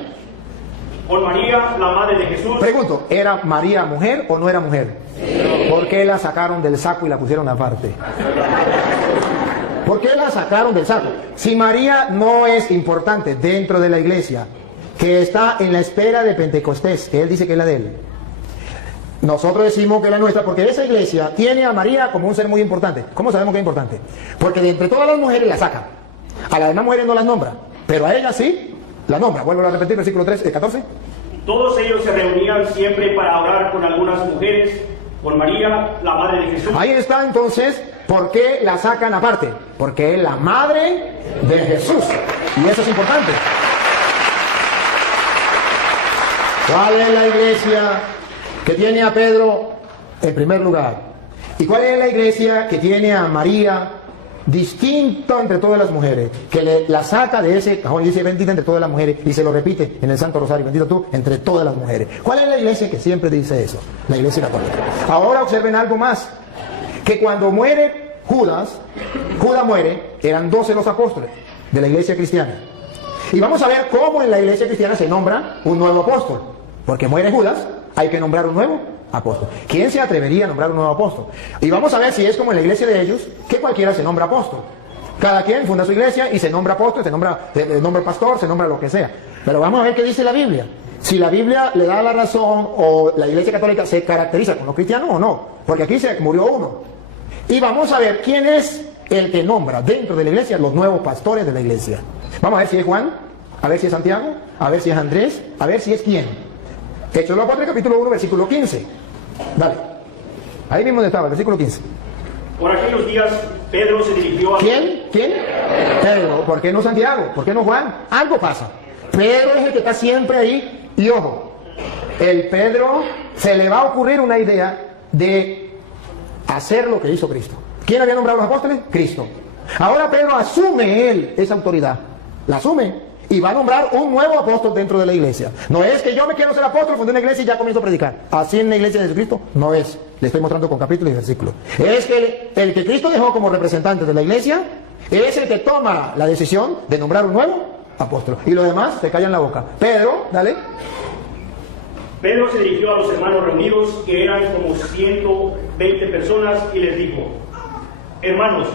Con María, la madre de Jesús. Pregunto, ¿era María mujer o no era mujer? Sí. ¿Por qué la sacaron del saco y la pusieron aparte? ¿Por qué la sacaron del saco? Si María no es importante dentro de la iglesia, que está en la espera de Pentecostés, que él dice que es la de él, nosotros decimos que es la nuestra, porque esa iglesia tiene a María como un ser muy importante. ¿Cómo sabemos que es importante? Porque de entre todas las mujeres la sacan. A las demás mujeres no las nombra, pero a ella sí la nombra. Vuelvo a repetir, versículo 14. Todos ellos se reunían siempre para orar con algunas mujeres, con María, la madre de Jesús. Ahí está entonces, ¿por qué la sacan aparte? Porque es la madre de Jesús. Y eso es importante. ¿Cuál es la iglesia que tiene a Pedro en primer lugar? ¿Y cuál es la iglesia que tiene a María distinto entre todas las mujeres? Que la saca de ese cajón y dice bendita entre todas las mujeres, y se lo repite en el Santo Rosario, bendito tú entre todas las mujeres. ¿Cuál es la iglesia que siempre dice eso? La iglesia católica. Ahora observen algo más, que cuando muere Judas muere, eran 12 los apóstoles de la iglesia cristiana. Y vamos a ver cómo en la iglesia cristiana se nombra un nuevo apóstol. Porque muere Judas, hay que nombrar un nuevo apóstol. ¿Quién se atrevería a nombrar un nuevo apóstol? Y vamos a ver si es como en la iglesia de ellos, que cualquiera se nombra apóstol. Cada quien funda su iglesia y se nombra apóstol, se nombra pastor, se nombra lo que sea. Pero vamos a ver qué dice la Biblia. Si la Biblia le da la razón o la iglesia católica se caracteriza con los cristianos o no. Porque aquí se murió uno. Y vamos a ver quién es el que nombra dentro de la iglesia los nuevos pastores de la iglesia. Vamos a ver si es Juan, a ver si es Santiago, a ver si es Andrés, a ver si es quién. Hechos de los Apóstoles, capítulo 1, versículo 15. Dale. Ahí mismo estaba, el versículo 15. Por aquellos días, Pedro se dirigió a... ¿Quién? Pedro. ¿Por qué no Santiago? ¿Por qué no Juan? Algo pasa. Pedro es el que está siempre ahí. Y ojo, el Pedro se le va a ocurrir una idea de hacer lo que hizo Cristo. ¿Quién había nombrado a los apóstoles? Cristo. Ahora Pedro asume él esa autoridad. La asume y va a nombrar un nuevo apóstol dentro de la iglesia. No es que yo me quiero ser apóstol, fundé una iglesia y ya comienzo a predicar. Así en la iglesia de Jesucristo no es. Le estoy mostrando con capítulos y versículos. Es que el que Cristo dejó como representante de la iglesia es el que toma la decisión de nombrar un nuevo apóstol. Y los demás se callan la boca. Pedro, dale. Pedro se dirigió a los hermanos reunidos, que eran como 120 personas, y les dijo: hermanos,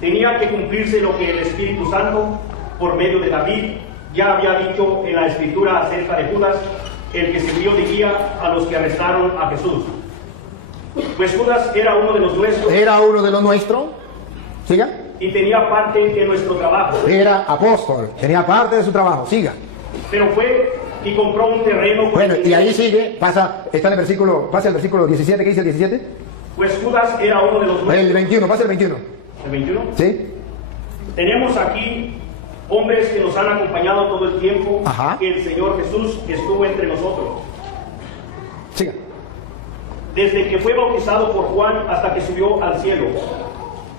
tenía que cumplirse lo que el Espíritu Santo, por medio de David, ya había dicho en la Escritura acerca de Judas, el que sirvió de guía a los que arrestaron a Jesús. Pues Judas era uno de los nuestros. Era uno de los nuestros. Siga. Y tenía parte en nuestro trabajo. Era apóstol. Tenía parte de su trabajo. Siga. Pero fue y compró un terreno. Bueno, y ahí sigue. Pasa, está en el versículo, pasa el versículo 17. ¿Qué dice el 17? Pues Judas era uno de los nuestros. El 21, pasa el 21. ¿El 21? ¿Sí? Tenemos aquí hombres que nos han acompañado todo el tiempo. Ajá. Que el Señor Jesús estuvo entre nosotros. Siga. Desde que fue bautizado por Juan hasta que subió al cielo.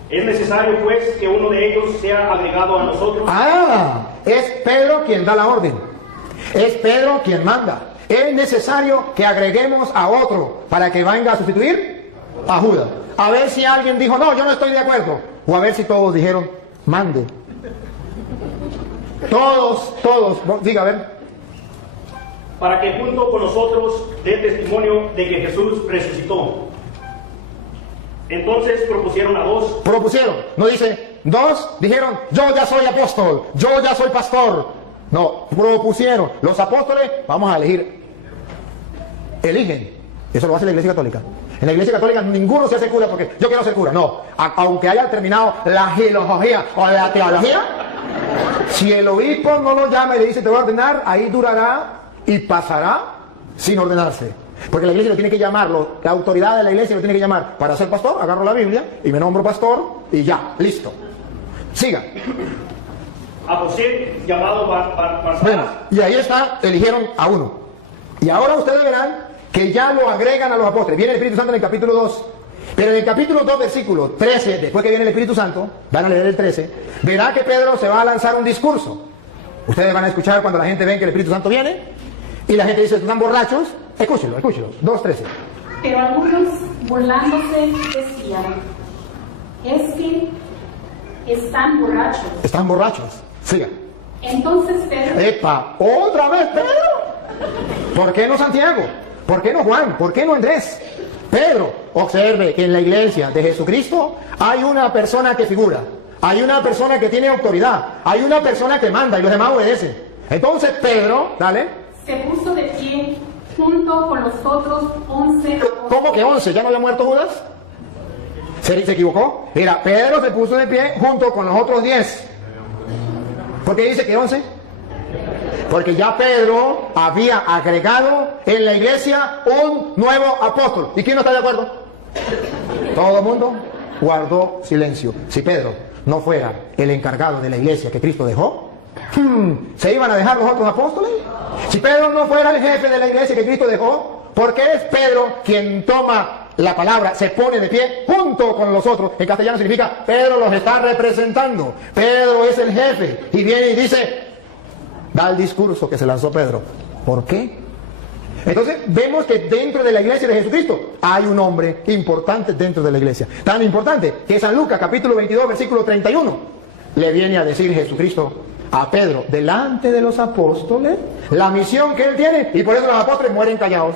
Es necesario, pues, que uno de ellos sea agregado a nosotros. Ah, es Pedro quien da la orden. Es Pedro quien manda. Es necesario que agreguemos a otro para que venga a sustituir a Judas. A ver si alguien dijo, no, yo no estoy de acuerdo. O a ver si todos dijeron, mande. Todos, diga, a ver. Para que junto con nosotros dé testimonio de que Jesús resucitó. Entonces propusieron a dos. Propusieron, no dice, dos dijeron, yo ya soy apóstol, yo ya soy pastor. No, propusieron. Los apóstoles, vamos a elegir. Eligen. Eso lo hace la Iglesia Católica. En la Iglesia Católica ninguno se hace cura porque yo quiero ser cura. No, aunque haya terminado la filosofía o la teología, si el obispo no lo llama y le dice te voy a ordenar, ahí durará y pasará sin ordenarse. Porque la iglesia lo tiene que llamarlo, la autoridad de la iglesia lo tiene que llamar. Para ser pastor, agarro la Biblia y me nombro pastor y ya, listo. Siga. A José, llamado Barsabás. Bueno, y ahí está, eligieron a uno. Y ahora ustedes verán que ya lo agregan a los apóstoles. Viene el Espíritu Santo en el capítulo 2. Pero en el capítulo 2, versículo 13, después que viene el Espíritu Santo, van a leer el 13, verá que Pedro se va a lanzar un discurso. Ustedes van a escuchar cuando la gente ve que el Espíritu Santo viene y la gente dice, están borrachos. Escúchelo, 2:13. Pero algunos, burlándose, decían, es que están borrachos. Están borrachos. Siga. Entonces Pedro, ¡Epa! ¿Otra vez Pedro? ¿Por qué no Santiago? ¿Por qué no Juan? ¿Por qué no Andrés? Pedro, observe que en la iglesia de Jesucristo hay una persona que figura, hay una persona que tiene autoridad, hay una persona que manda y los demás obedecen. Entonces Pedro, dale. se puso de pie junto con los otros 11 apóstoles. ¿Cómo que 11? ¿Ya no había muerto Judas? ¿Se equivocó? Mira, Pedro se puso de pie junto con los otros 10. ¿Por qué dice que 11? Porque ya Pedro había agregado en la iglesia un nuevo apóstol. ¿Y quién no está de acuerdo? Todo el mundo guardó silencio. Si Pedro no fuera el encargado de la iglesia que Cristo dejó, ¿se iban a dejar los otros apóstoles? Si Pedro no fuera el jefe de la iglesia que Cristo dejó, ¿por qué es Pedro quien toma la palabra, se pone de pie junto con los otros? En castellano significa Pedro los está representando. Pedro es el jefe y viene y dice, da el discurso que se lanzó Pedro. ¿Por qué? Entonces vemos que dentro de la iglesia de Jesucristo hay un hombre importante dentro de la iglesia. Tan importante que San Lucas capítulo 22 versículo 31 le viene a decir Jesucristo a Pedro delante de los apóstoles la misión que él tiene, y por eso los apóstoles mueren callados.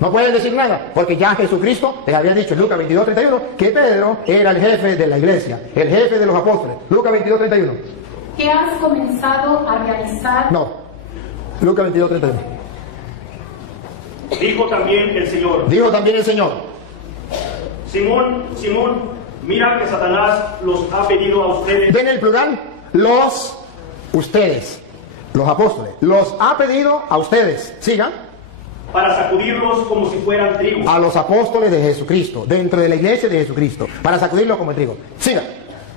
No pueden decir nada, porque ya Jesucristo les había dicho en Lucas 22, 31 que Pedro era el jefe de la iglesia, el jefe de los apóstoles. Lucas 22, 31. ¿Qué has comenzado a realizar? No, Lucas 22, 31. Dijo también el Señor. Dijo también el Señor. Simón, Simón, mira que Satanás los ha pedido a ustedes. ¿Ven el plural? Ustedes, los apóstoles, los ha pedido a ustedes. Sigan. Para sacudirlos como si fueran trigo. A los apóstoles de Jesucristo, dentro de la iglesia de Jesucristo, para sacudirlos como el trigo. Sigan.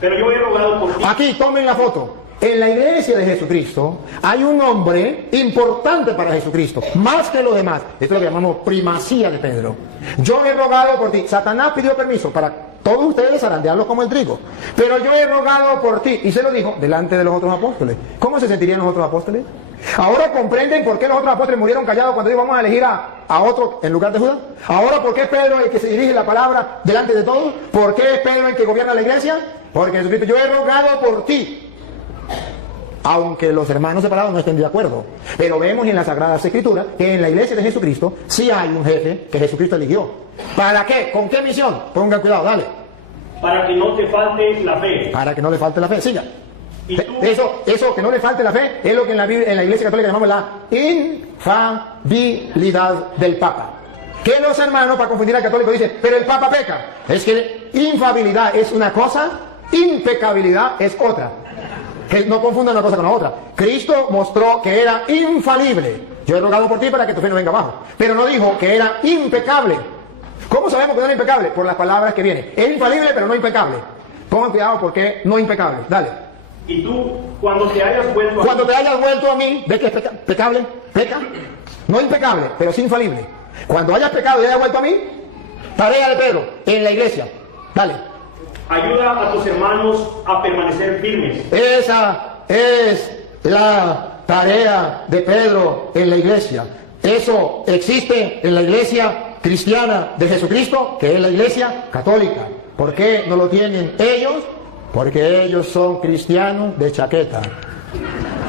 Pero yo he rogado por ti. Aquí, tomen la foto. En la iglesia de Jesucristo hay un hombre importante para Jesucristo, más que los demás. Esto es lo que llamamos primacía de Pedro. Yo he rogado por ti. Satanás pidió permiso para todos ustedes zarandearlos como el trigo. Pero yo he rogado por ti. Y se lo dijo delante de los otros apóstoles. ¿Cómo se sentirían los otros apóstoles? Ahora comprenden por qué los otros apóstoles murieron callados cuando dijo vamos a elegir a otro en lugar de Judas. Ahora por qué es Pedro el que se dirige la palabra delante de todos. ¿Por qué es Pedro el que gobierna la iglesia? Porque Jesucristo, yo he rogado por ti. Aunque los hermanos separados no estén de acuerdo. Pero vemos en las Sagradas Escrituras que en la iglesia de Jesucristo sí hay un jefe que Jesucristo eligió. ¿Para qué? ¿Con qué misión? Pongan cuidado, dale. Para que no te falte la fe. Para que no le falte la fe, siga. Y tú, Eso que no le falte la fe es lo que en la iglesia católica llamamos la infalibilidad del Papa. Que los hermanos, para confundir al católico, dicen, pero el Papa peca. Es que infabilidad es una cosa, impecabilidad es otra. Que no confundan una cosa con la otra. Cristo mostró que era infalible. Yo he rogado por ti para que tu fe no venga abajo. Pero no dijo que era impecable. ¿Cómo sabemos que no era impecable? Por las palabras que vienen. Es infalible, pero no impecable. Pongan cuidado porque no impecable. Dale. y tú, cuando te hayas vuelto a mí, ¿ves que es pecable? ¿Peca? No impecable, pero sí infalible. Cuando hayas pecado y hayas vuelto a mí, tarea de Pedro en la iglesia. Dale. Ayuda a tus hermanos a permanecer firmes. Esa es la tarea de Pedro en la iglesia. Eso existe en la iglesia cristiana de Jesucristo, que es la iglesia católica. ¿Por qué no lo tienen ellos? Porque ellos son cristianos de chaqueta,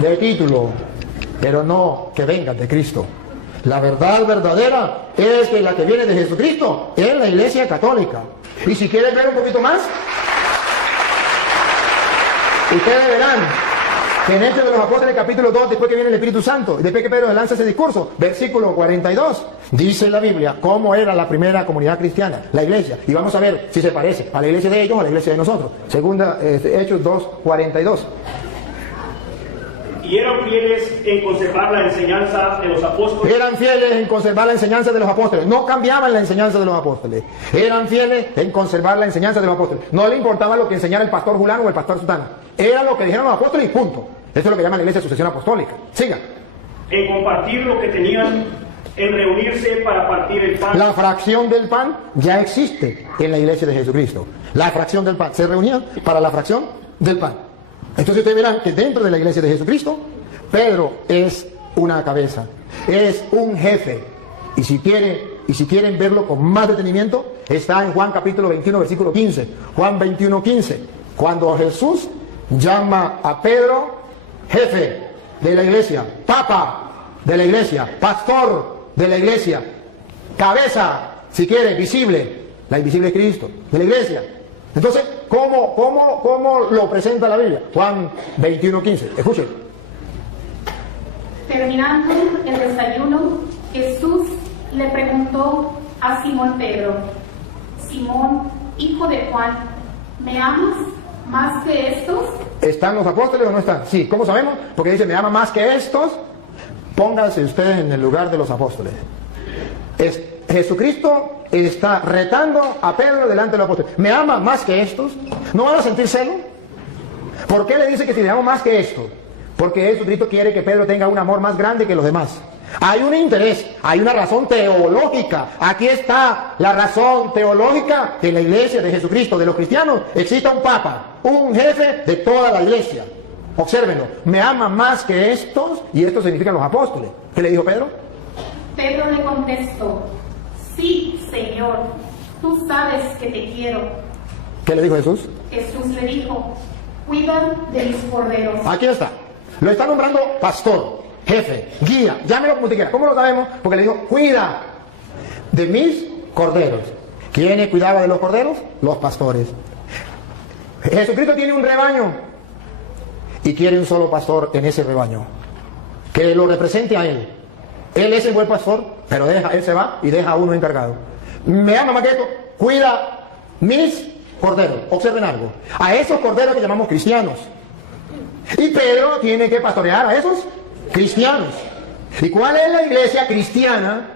de título, pero no que vengan de Cristo. La verdad verdadera es que la que viene de Jesucristo es la iglesia católica. Y si quieren ver un poquito más, ustedes verán que en Hechos de los Apóstoles capítulo 2, después que viene el Espíritu Santo, después que Pedro lanza ese discurso, versículo 42, dice la Biblia cómo era la primera comunidad cristiana, la iglesia. Y vamos a ver si se parece a la iglesia de ellos o a la iglesia de nosotros. Segunda, Hechos 2, 42. Y eran fieles en conservar la enseñanza de los apóstoles. Eran fieles en conservar la enseñanza de los apóstoles. No cambiaban la enseñanza de los apóstoles. Eran fieles en conservar la enseñanza de los apóstoles. No le importaba lo que enseñara el pastor Julano o el pastor Sutano. Era lo que dijeron los apóstoles y punto. Esto es lo que llaman la iglesia de sucesión apostólica. Siga. En compartir lo que tenían, en reunirse para partir el pan. La fracción del pan ya existe en la iglesia de Jesucristo. La fracción del pan. Se reunían para la fracción del pan. Entonces ustedes verán que dentro de la iglesia de Jesucristo, Pedro es una cabeza, es un jefe. Y si quieren verlo con más detenimiento, está en Juan capítulo 21, versículo 15. Juan 21, 15. Cuando Jesús llama a Pedro jefe de la iglesia, papa de la iglesia, pastor de la iglesia, cabeza, si quiere, visible. La invisible es Cristo, de la iglesia. Entonces, ¿cómo lo presenta la Biblia? Juan 21, 15. Escuchen. Terminando el desayuno, Jesús le preguntó a Simón Pedro: Simón, hijo de Juan, ¿me amas más que estos? ¿Están los apóstoles o no están? Sí, ¿cómo sabemos? Porque dice, ¿me ama más que estos? Pónganse ustedes en el lugar de los apóstoles. Jesucristo está retando a Pedro delante de los apóstoles. ¿Me ama más que estos? ¿No van a sentir celo? ¿Por qué le dice que si le amo más que esto? Porque Jesucristo quiere que Pedro tenga un amor más grande que los demás. Hay un interés, hay una razón teológica. Aquí está la razón teológica que en la iglesia de Jesucristo, de los cristianos, exista un papa, un jefe de toda la iglesia. Obsérvenlo, me ama más que estos, y estos significan los apóstoles. ¿Qué le dijo Pedro? Pedro le contestó: sí, Señor, tú sabes que te quiero. ¿Qué le dijo Jesús? Jesús le dijo: cuida de mis corderos. Aquí está. Lo está nombrando pastor, jefe, guía, llámelo como te quiera. ¿Cómo lo sabemos? Porque le dijo, cuida de mis corderos. ¿Quiénes cuidaban de los corderos? Los pastores. Jesucristo tiene un rebaño y quiere un solo pastor en ese rebaño que lo represente a él. Él es el buen pastor, pero él se va y deja a uno encargado. Me ama más que esto, cuida mis corderos. Observen algo. A esos corderos que llamamos cristianos. Y Pedro tiene que pastorear a esos cristianos. ¿Y cuál es la iglesia cristiana?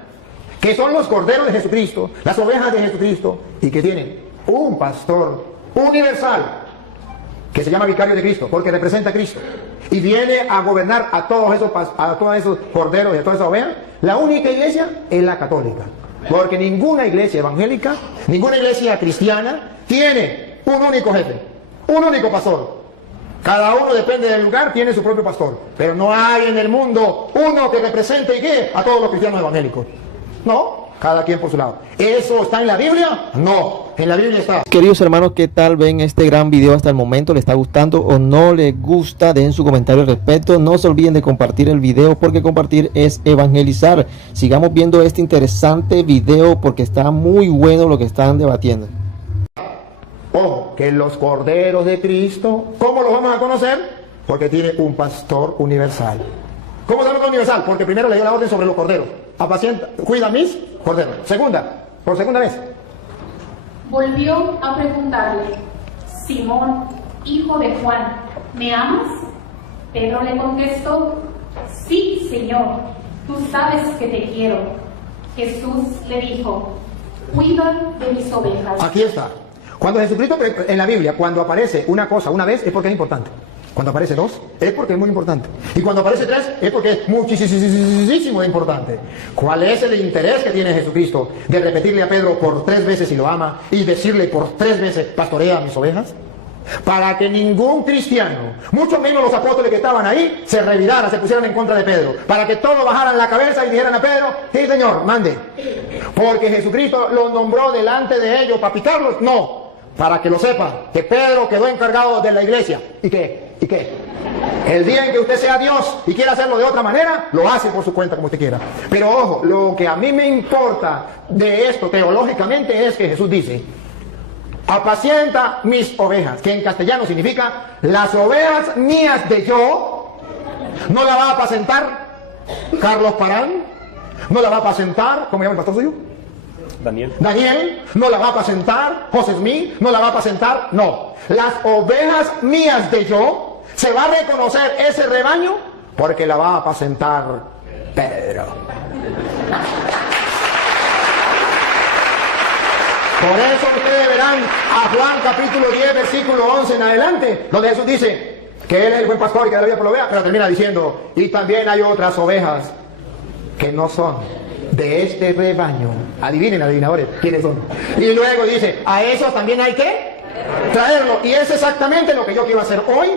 Que son los corderos de Jesucristo, las ovejas de Jesucristo, y que tienen un pastor universal que se llama vicario de Cristo, porque representa a Cristo, y viene a gobernar a todos esos corderos y a todas esas ovejas. La única iglesia es la católica, porque ninguna iglesia evangélica, ninguna iglesia cristiana tiene un único jefe, un único pastor. Cada uno, depende del lugar, tiene su propio pastor. Pero no hay en el mundo uno que represente y guíe a todos los cristianos evangélicos. No, cada quien por su lado. ¿Eso está en la Biblia? No, en la Biblia está. Queridos hermanos, ¿qué tal ven este gran video hasta el momento? ¿Le está gustando o no le gusta? Den su comentario al respecto. No se olviden de compartir el video, porque compartir es evangelizar. Sigamos viendo este interesante video porque está muy bueno lo que están debatiendo. Ojo, que los corderos de Cristo, ¿cómo los vamos a conocer? Porque tiene un pastor universal. ¿Cómo sabemos que es universal? Porque primero le dio la orden sobre los corderos. Apacienta, cuida mis corderos. Por segunda vez. Volvió a preguntarle: Simón, hijo de Juan, ¿me amas? Pedro le contestó: Sí, Señor, tú sabes que te quiero. Jesús le dijo: Cuida de mis ovejas. Aquí está. Cuando Jesucristo, en la Biblia, cuando aparece una cosa una vez, es porque es importante. Cuando aparece dos, es porque es muy importante. Y cuando aparece tres, es porque es muchísimo importante. ¿Cuál es el interés que tiene Jesucristo de repetirle a Pedro por 3 veces si lo ama y decirle por 3 veces, pastorea a mis ovejas? Para que ningún cristiano, mucho menos los apóstoles que estaban ahí, se revirara, se pusieran en contra de Pedro. Para que todos bajaran la cabeza y dijeran a Pedro: sí, Señor, mande. Porque Jesucristo los nombró delante de ellos para picarlos. No. Para que lo sepan, que Pedro quedó encargado de la iglesia. ¿Y qué? ¿Y qué? El día en que usted sea Dios y quiera hacerlo de otra manera, lo hace por su cuenta como usted quiera. Pero ojo, lo que a mí me importa de esto teológicamente es que Jesús dice: apacienta mis ovejas, que en castellano significa las ovejas mías de yo. No la va a apacentar Carlos Parán, no la va a apacentar, ¿cómo se llama el pastor suyo? Daniel, no la va a apacentar José Smith, no la va a apacentar, no. Las ovejas mías de yo, se va a reconocer ese rebaño porque la va a apacentar Pedro. Por eso ustedes verán a Juan capítulo 10, versículo 11 en adelante, donde Jesús dice que Él es el buen pastor y que da la vida por la oveja, pero termina diciendo: y también hay otras ovejas que no son de este rebaño. Adivinen, adivinadores, ¿quiénes son? Y luego dice: a esos también hay que traerlo. Y es exactamente lo que yo quiero hacer hoy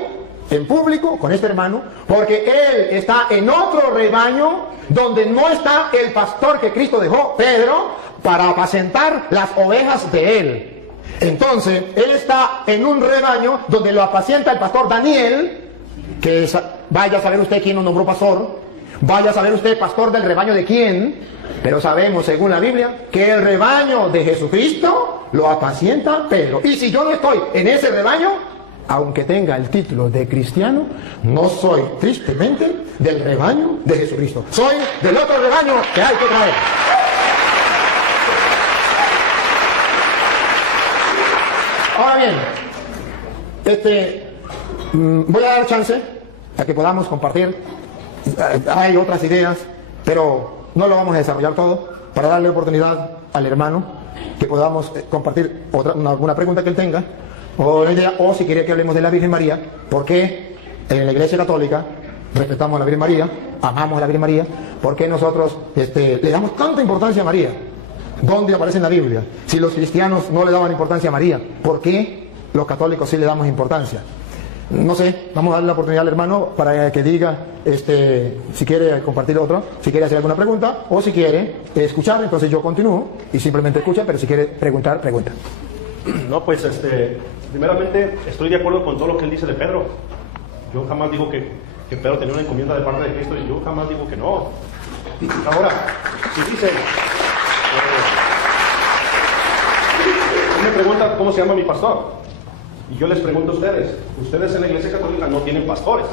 en público con este hermano, porque él está en otro rebaño donde no está el pastor que Cristo dejó, Pedro, para apacentar las ovejas de él. Entonces, él está en un rebaño donde lo apacienta el pastor Daniel, que es, vaya a saber usted quién nos nombró pastor, vaya a saber usted pastor del rebaño de quién. Pero sabemos, según la Biblia, que el rebaño de Jesucristo lo apacienta Pedro. Y si yo no estoy en ese rebaño, aunque tenga el título de cristiano, no soy, tristemente, del rebaño de Jesucristo. Soy del otro rebaño que hay que traer. Ahora bien, voy a dar chance a que podamos compartir. Hay otras ideas, pero no lo vamos a desarrollar todo, para darle oportunidad al hermano que podamos compartir alguna pregunta que él tenga, o una idea, o si quiere que hablemos de la Virgen María, porque en la Iglesia Católica respetamos a la Virgen María, amamos a la Virgen María, porque nosotros le damos tanta importancia a María. ¿Dónde aparece en la Biblia? Si los cristianos no le daban importancia a María, ¿por qué los católicos sí le damos importancia? No sé, vamos a darle la oportunidad al hermano para que diga si quiere compartir otro, si quiere hacer alguna pregunta, o si quiere escuchar. Entonces yo continúo y simplemente escucha, pero si quiere preguntar, pregunta. No, pues primeramente estoy de acuerdo con todo lo que él dice de Pedro. Yo jamás digo que Pedro tenía una encomienda de parte de Cristo, y yo jamás digo que no. Ahora, si dice, me pregunta cómo se llama mi pastor, y yo les pregunto a ustedes en la Iglesia Católica no tienen pastores.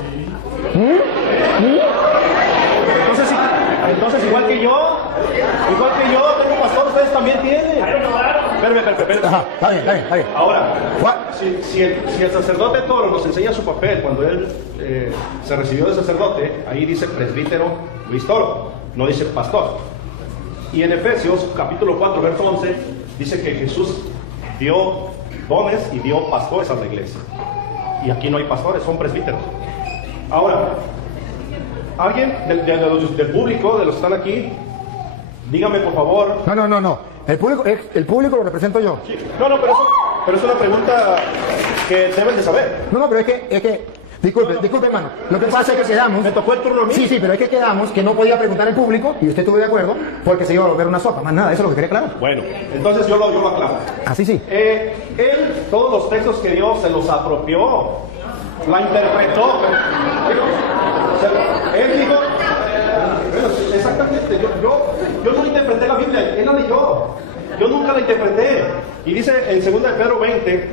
Entonces igual que yo tengo pastor, ustedes también tienen. Espérame. Ajá, está bien. Ahora, si el sacerdote Toro nos enseña su papel cuando él se recibió de sacerdote, ahí dice presbítero Luis Toro, no dice pastor. Y en Efesios capítulo 4, verso 11, dice que Jesús dio dones y dio pastores a la iglesia. Y aquí no hay pastores, son presbíteros. Ahora, alguien del público, de los que están aquí, dígame por favor. No. El público lo represento yo. Sí. No, pero pero es una pregunta que deben de saber. No, pero es que, disculpe, hermano. Lo que pasa es que quedamos. ¿Me tocó el turno a mí? Sí, pero es que quedamos que no podía preguntar en público, y usted estuvo de acuerdo, porque se iba a volver una sopa. Más nada, eso es lo que quería aclarar. Bueno, entonces yo lo aclaro. Así sí. Él, todos los textos que dio, se los apropió, la interpretó. O sea, él dijo, bueno, exactamente, yo no interpreté la Biblia, él la leyó. Yo nunca la interpreté. Y dice en 2 de Pedro 20,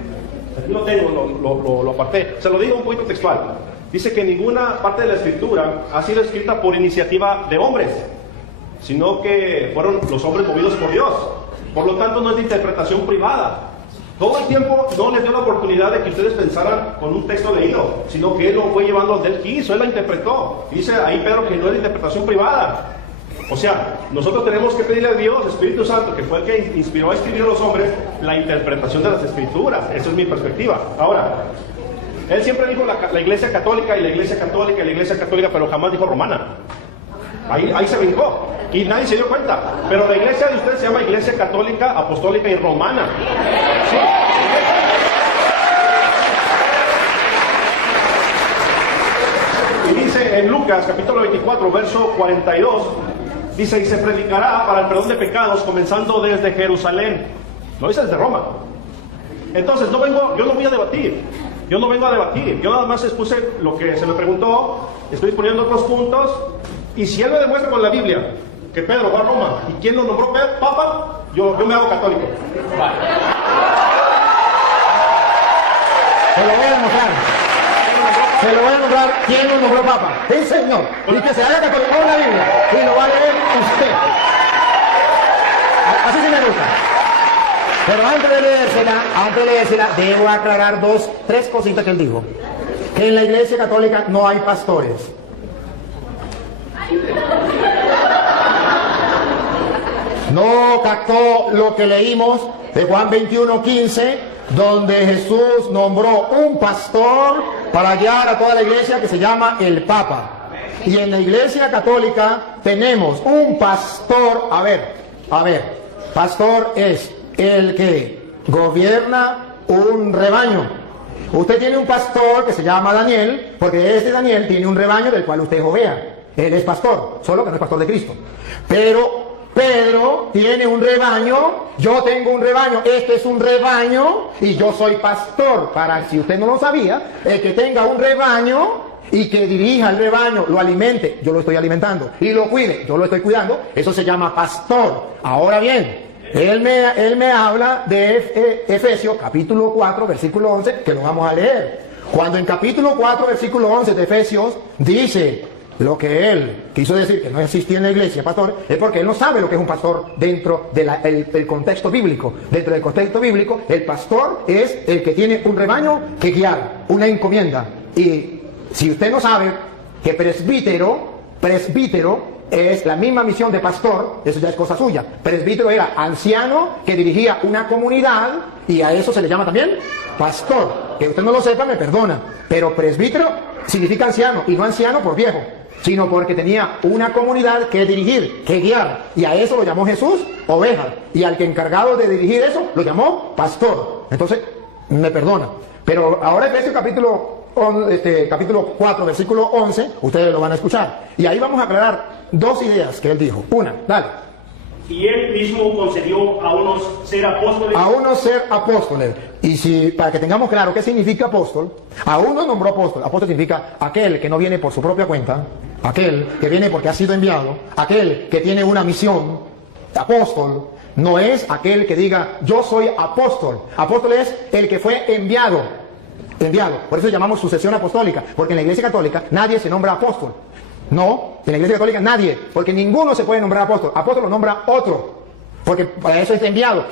aquí lo tengo, lo aparté, se lo digo un poquito textual. Dice que ninguna parte de la escritura ha sido escrita por iniciativa de hombres, sino que fueron los hombres movidos por Dios. Por lo tanto, no es de interpretación privada. Todo el tiempo no les dio la oportunidad de que ustedes pensaran con un texto leído, sino que él lo fue llevando donde él quiso, él la interpretó. Dice ahí Pedro que no es de interpretación privada. O sea, nosotros tenemos que pedirle a Dios, Espíritu Santo, que fue el que inspiró a escribir a los hombres, la interpretación de las Escrituras. Esa es mi perspectiva. Ahora, él siempre dijo la Iglesia Católica y la Iglesia Católica y la Iglesia Católica, pero jamás dijo romana. Ahí se brincó y nadie se dio cuenta. Pero la iglesia de ustedes se llama Iglesia Católica, Apostólica y Romana. ¿Sí? Y dice en Lucas capítulo 24, verso 42, dice, y se predicará para el perdón de pecados comenzando desde Jerusalén. No dice desde Roma. Entonces yo no voy a debatir. Yo no vengo a debatir. Yo nada más expuse lo que se me preguntó, estoy poniendo otros puntos. Y si él me demuestra con la Biblia que Pedro va a Roma, ¿y quién lo nombró papa? Yo me hago católico. Se lo voy a demostrar. Se lo voy a nombrar quién lo nombró papa. El Señor. Y que se haga católico con la Biblia. Y lo va a leer usted. Así sí me gusta. Pero antes de leérsela, debo aclarar tres cositas que él dijo. Que en la Iglesia Católica no hay pastores. No captó lo que leímos de Juan 21:15, donde Jesús nombró un pastor para guiar a toda la iglesia que se llama el Papa. Y en la Iglesia Católica tenemos un pastor. A ver, pastor es el que gobierna un rebaño. Usted tiene un pastor que se llama Daniel, porque este Daniel tiene un rebaño del cual usted es oveja. Él es pastor, solo que no es pastor de Cristo. Pero Pedro tiene un rebaño, yo tengo un rebaño, este es un rebaño y yo soy pastor. Para, si usted no lo sabía, el que tenga un rebaño y que dirija el rebaño, lo alimente, yo lo estoy alimentando, y lo cuide, yo lo estoy cuidando, eso se llama pastor. Ahora bien, él me habla de Efesios capítulo 4, versículo 11, que lo vamos a leer. Cuando en capítulo 4, versículo 11 de Efesios dice lo que él quiso decir, que no existía en la iglesia pastor, es porque él no sabe lo que es un pastor dentro del contexto bíblico. Dentro del contexto bíblico, el pastor es el que tiene un rebaño que guiar, una encomienda. Y si usted no sabe que presbítero es la misma misión de pastor, eso ya es cosa suya. Presbítero era anciano que dirigía una comunidad, y a eso se le llama también pastor. Que usted no lo sepa, me perdona, pero presbítero significa anciano, y no anciano por viejo, sino porque tenía una comunidad que dirigir, que guiar, y a eso lo llamó Jesús oveja, y al que encargado de dirigir eso lo llamó pastor. Entonces, me perdona. Pero ahora Efesios capítulo 4, versículo 11, ustedes lo van a escuchar. Y ahí vamos a aclarar dos ideas que él dijo. Una, dale. Y él mismo concedió a unos ser apóstoles. A unos ser apóstoles. Y si, para que tengamos claro qué significa apóstol, a uno nombró apóstol. Apóstol significa aquel que no viene por su propia cuenta, aquel que viene porque ha sido enviado, aquel que tiene una misión. Apóstol no es aquel que diga yo soy apóstol. Apóstol es el que fue enviado. Por eso llamamos sucesión apostólica, porque en la Iglesia Católica nadie se nombra apóstol. No, en la Iglesia Católica nadie, porque ninguno se puede nombrar apóstol. Apóstol lo nombra otro, porque para eso es enviado.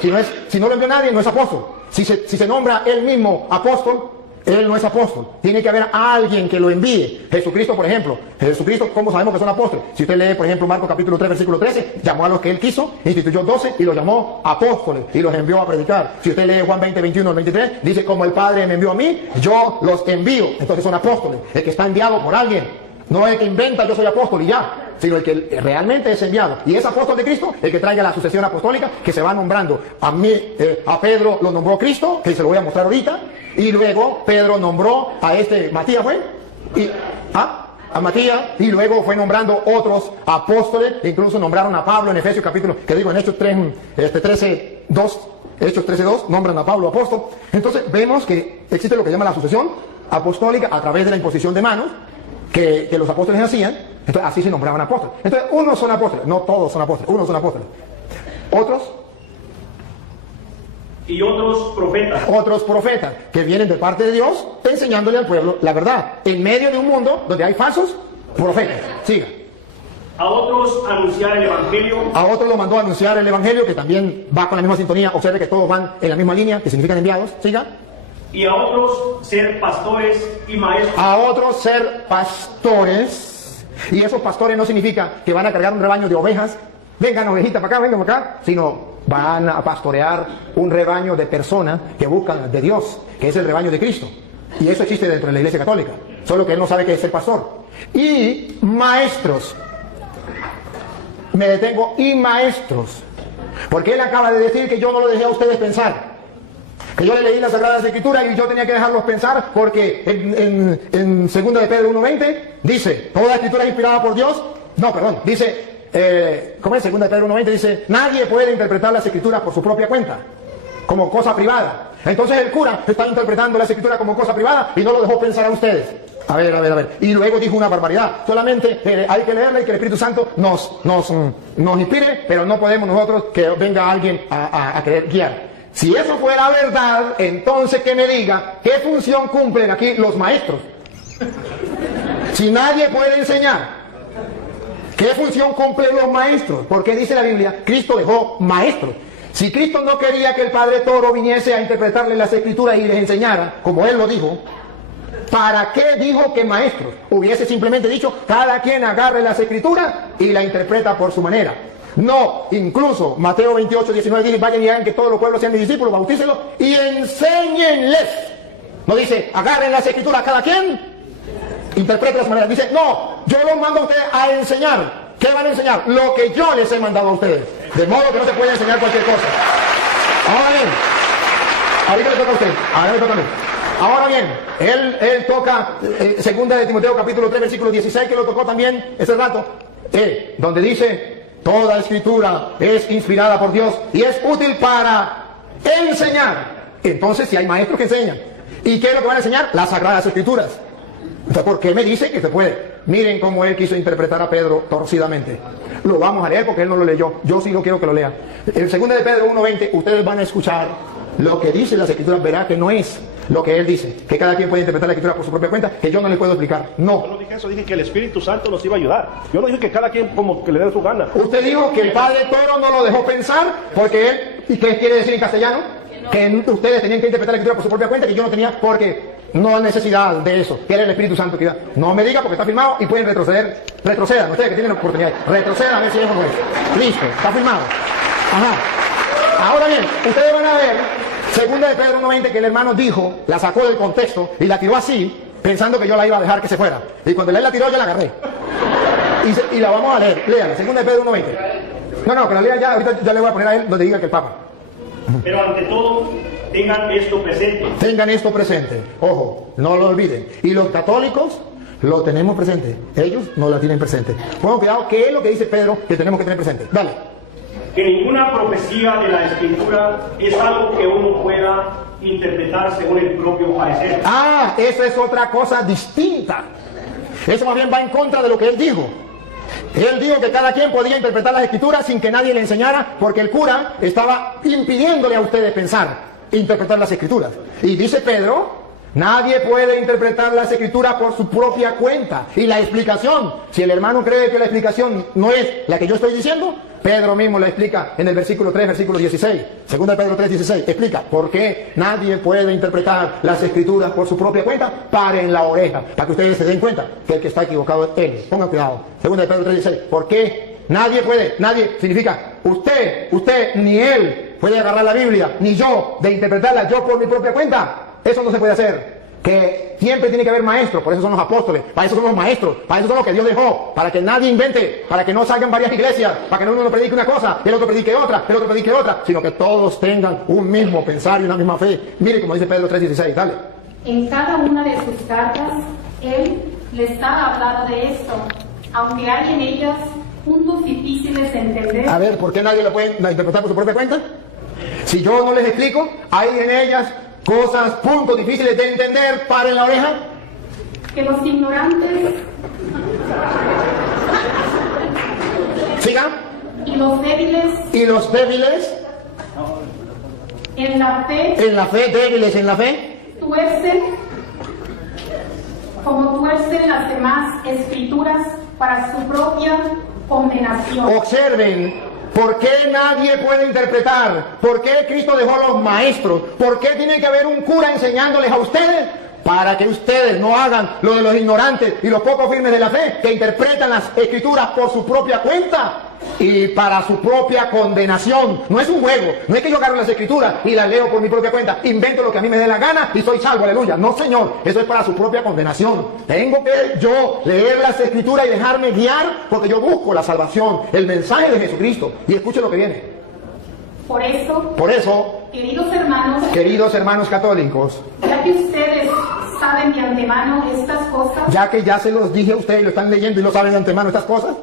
Si no lo envió nadie, no es apóstol. Si se nombra él mismo apóstol, él no es apóstol. Tiene que haber alguien que lo envíe. Jesucristo, por ejemplo. Jesucristo, ¿cómo sabemos que son apóstoles? Si usted lee, por ejemplo, Marcos capítulo 3, versículo 13, llamó a los que él quiso, instituyó 12 y los llamó apóstoles y los envió a predicar. Si usted lee Juan 20, 21 al 23, dice, como el Padre me envió a mí, yo los envío. Entonces son apóstoles. El que está enviado por alguien. No el que inventa yo soy apóstol y ya, sino el que realmente es enviado. Y es apóstol de Cristo el que traiga la sucesión apostólica que se va nombrando. A Pedro lo nombró Cristo, que se lo voy a mostrar ahorita. Y luego Pedro nombró a Matías, ¿fue? A Matías, y luego fue nombrando otros apóstoles, incluso nombraron a Pablo en Efesios capítulo, que digo en Hechos 13:2, Hechos 13:2, nombran a Pablo apóstol. Entonces vemos que existe lo que llama la sucesión apostólica a través de la imposición de manos que los apóstoles hacían. Entonces así se nombraban apóstoles. Entonces unos son apóstoles, no todos son apóstoles, unos son apóstoles. Otros y otros profetas. Otros profetas que vienen de parte de Dios enseñándole al pueblo la verdad en medio de un mundo donde hay falsos profetas. Siga. A otros anunciar el evangelio. A otros lo mandó a anunciar el evangelio, que también va con la misma sintonía. Observe que todos van en la misma línea, que significan enviados. Siga. Y a otros ser pastores y maestros. A otros ser pastores. Y esos pastores no significa que van a cargar un rebaño de ovejas. Vengan ovejitas para acá, vengan para acá. Sino van a pastorear un rebaño de personas que buscan de Dios, que es el rebaño de Cristo. Y eso existe dentro de la Iglesia Católica. Solo que él no sabe qué es ser pastor. Y maestros. Me detengo, y maestros. Porque él acaba de decir que yo no lo dejé a ustedes pensar. Que yo le leí las Sagradas Escrituras y yo tenía que dejarlos pensar porque en 2 de Pedro 1:20 dice, toda escritura es inspirada por Dios. No, perdón, dice, ¿cómo es? 2 de Pedro 1:20 dice, nadie puede interpretar las Escrituras por su propia cuenta, como cosa privada. Entonces el cura está interpretando las Escrituras como cosa privada y no lo dejó pensar a ustedes. A ver. Y luego dijo una barbaridad. Solamente hay que leerla y que el Espíritu Santo nos inspire, pero no podemos nosotros que venga alguien a querer guiar. Si eso fuera verdad, entonces que me diga qué función cumplen aquí los maestros. Si nadie puede enseñar, ¿qué función cumplen los maestros? Porque dice la Biblia, Cristo dejó maestros. Si Cristo no quería que el Padre Toro viniese a interpretarle las Escrituras y les enseñara, como Él lo dijo, ¿para qué dijo que maestros? Hubiese simplemente dicho, cada quien agarre las Escrituras y la interpreta por su manera. No, incluso Mateo 28:19 dice, vayan y hagan que todos los pueblos sean mis discípulos, bautícenlos y enséñenles. No dice, agarren las Escrituras cada quien, interpreten las maneras. Dice, no, yo los mando a ustedes a enseñar. ¿Qué van a enseñar? Lo que yo les he mandado a ustedes. De modo que no se puede enseñar cualquier cosa. Ahora bien, ahorita le toca a usted, ahora le toca a mí. Ahora bien, él toca 2 de Timoteo capítulo 3 versículo 16, que lo tocó también ese rato, donde dice, toda escritura es inspirada por Dios y es útil para enseñar. Entonces, si hay maestros que enseñan, ¿y qué es lo que van a enseñar? Las Sagradas Escrituras. Entonces, ¿por qué me dice que se puede? Miren cómo él quiso interpretar a Pedro torcidamente. Lo vamos a leer porque él no lo leyó. Yo sí lo quiero que lo lean. En 2 de Pedro 1:20, ustedes van a escuchar lo que dice las Escrituras. Verá que no es lo que él dice, que cada quien puede interpretar la Escritura por su propia cuenta, que yo no les puedo explicar. No. Yo no dije eso, dije que el Espíritu Santo nos iba a ayudar. Yo no dije que cada quien como que le dé su gana. Usted dijo que el Padre Toro no lo dejó pensar porque él, ¿y qué quiere decir en castellano? Que ustedes tenían que interpretar la Escritura por su propia cuenta, que yo no tenía porque no hay necesidad de eso, que era el Espíritu Santo que iba. No me diga porque está firmado y pueden retroceder. Retrocedan, ustedes que tienen la oportunidad, retrocedan a ver si eso no es. Listo, está firmado. Ajá. Ahora bien, ustedes van a ver 2 de Pedro 1:20 que el hermano dijo, la sacó del contexto y la tiró así, pensando que yo la iba a dejar que se fuera. Y cuando él la tiró, yo la agarré. Y la vamos a leer. Léala, 2 de Pedro 1:20. No, que la lea ya, ahorita ya le voy a poner a él donde diga que el Papa. Pero ante todo, tengan esto presente. Tengan esto presente. Ojo, no lo olviden. Y los católicos lo tenemos presente. Ellos no la tienen presente. Pongan cuidado, ¿qué es lo que dice Pedro que tenemos que tener presente? Dale. Que ninguna profecía de la Escritura es algo que uno pueda interpretar según el propio parecer. Ah, eso es otra cosa distinta. Eso más bien va en contra de lo que él dijo. Él dijo que cada quien podía interpretar las Escrituras sin que nadie le enseñara, porque el cura estaba impidiéndole a ustedes pensar, interpretar las Escrituras. Y dice Pedro, nadie puede interpretar las Escrituras por su propia cuenta. Y la explicación, si el hermano cree que la explicación no es la que yo estoy diciendo, Pedro mismo la explica en el versículo 3, versículo 16. 2 de Pedro 3, 16. Explica por qué nadie puede interpretar las Escrituras por su propia cuenta. Paren la oreja, para que ustedes se den cuenta que el que está equivocado es él. Pongan cuidado. 2 de Pedro 3, 16. ¿Por qué nadie puede? Nadie significa usted, ni él puede agarrar la Biblia, ni yo, de interpretarla yo por mi propia cuenta. Eso no se puede hacer. que siempre tiene que haber maestros, por eso son los apóstoles, para eso son los maestros, para eso son los que Dios dejó, para que nadie invente, para que no salgan varias iglesias, para que uno no predique una cosa, el otro predique otra, el otro predique otra, sino que todos tengan un mismo pensar y una misma fe. Mire como dice Pedro 3:16, dale. En cada una de sus cartas, él les ha hablado de esto, aunque hay en ellas puntos difíciles de entender. A ver, ¿por qué nadie lo puede interpretar por su propia cuenta? Si yo no les explico, hay en ellas cosas, puntos difíciles de entender, paren la oreja. Que los ignorantes Sigan. y los débiles en la fe débiles en la fe, tuercen como tuercen las demás escrituras para su propia condenación. observen. ¿Por qué nadie puede interpretar? ¿Por qué Cristo dejó a los maestros? ¿Por qué tiene que haber un cura enseñándoles a ustedes? Para que ustedes no hagan lo de los ignorantes y los poco firmes de la fe, que interpretan las escrituras por su propia cuenta y para su propia condenación. No es un juego, no es que yo agarro las escrituras y las leo por mi propia cuenta, invento lo que a mí me dé la gana y soy salvo, aleluya. No, Señor, eso es para su propia condenación. Tengo que yo leer las escrituras y dejarme guiar porque yo busco la salvación, el mensaje de Jesucristo. Y escuchen lo que viene. Por eso, queridos hermanos católicos, ya que ustedes saben de antemano estas cosas, ya que ya se los dije a ustedes, lo están leyendo y lo saben de antemano estas cosas,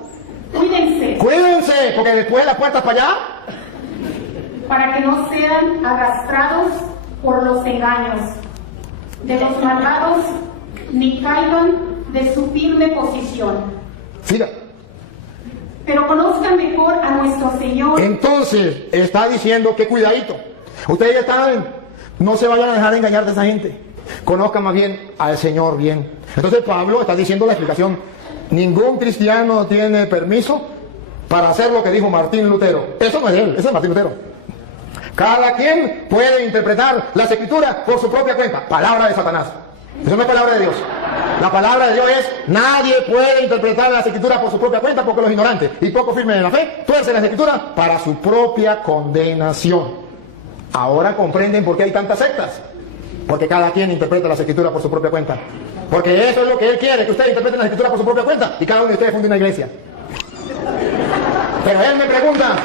cuídense, porque después las puertas para allá, para que no sean arrastrados por los engaños de los malvados, ni caigan de su firme posición. siga. Pero conozcan mejor a nuestro Señor. Entonces, está diciendo que cuidadito. Ustedes ya saben, no se vayan a dejar engañar de esa gente. Conozcan más bien al Señor bien. Entonces Pablo está diciendo la explicación. Ningún cristiano tiene permiso para hacer lo que dijo Martín Lutero. Eso no es él, eso es Martín Lutero. Cada quien puede interpretar las escrituras por su propia cuenta. Palabra de Satanás. Eso no es palabra de Dios. La palabra de Dios es: nadie puede interpretar las escrituras por su propia cuenta, porque los ignorantes y poco firmes en la fe tuercen las escrituras para su propia condenación. Ahora comprenden por qué hay tantas sectas. Porque cada quien interpreta las escrituras por su propia cuenta. Porque eso es lo que Él quiere, que ustedes interpreten las escrituras por su propia cuenta y cada uno de ustedes funde una iglesia. Pero Él me pregunta,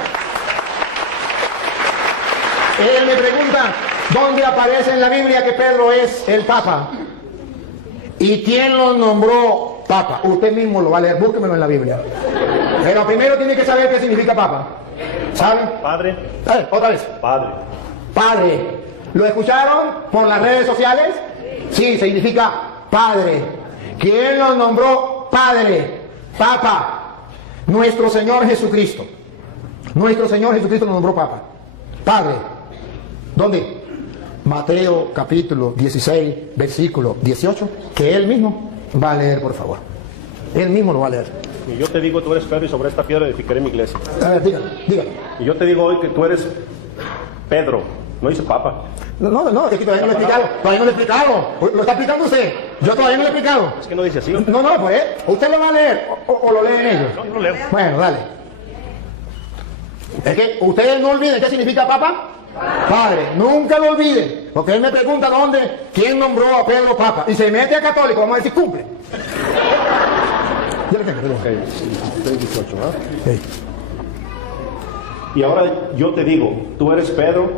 ¿dónde aparece en la Biblia que Pedro es el Papa? ¿Y quién lo nombró Papa? Usted mismo lo va a leer, búsquemelo en la Biblia. Pero primero tiene que saber qué significa Papa. ¿Saben? Padre. Otra vez. Padre. ¿Lo escucharon por las redes sociales? Sí, significa Padre. ¿Quién lo nombró Padre? Papa. Nuestro Señor Jesucristo. Nuestro Señor Jesucristo lo nombró Papa. Padre. ¿Dónde? Mateo capítulo 16, versículo 18, que él mismo va a leer, por favor. Él mismo lo va a leer. Y yo te digo, tú eres Pedro, y sobre esta piedra edificaré mi iglesia. A ver, dígame. Y yo te digo hoy que tú eres Pedro, no dice Papa. No, es que todavía no lo he explicado. Lo está explicando usted. Yo todavía no lo he explicado. Es que no dice así. No, pues usted lo va a leer o lo leen ellos. No, yo lo leo. Bueno, dale. Es que ustedes no olviden qué significa Papa. Padre, nunca lo olviden, porque él me pregunta quién nombró a Pedro Papa, y se mete a católico, vamos a decir cumple. Ya le tengo, Okay. 18, ¿verdad? Okay. Y ahora yo te digo, tú eres Pedro,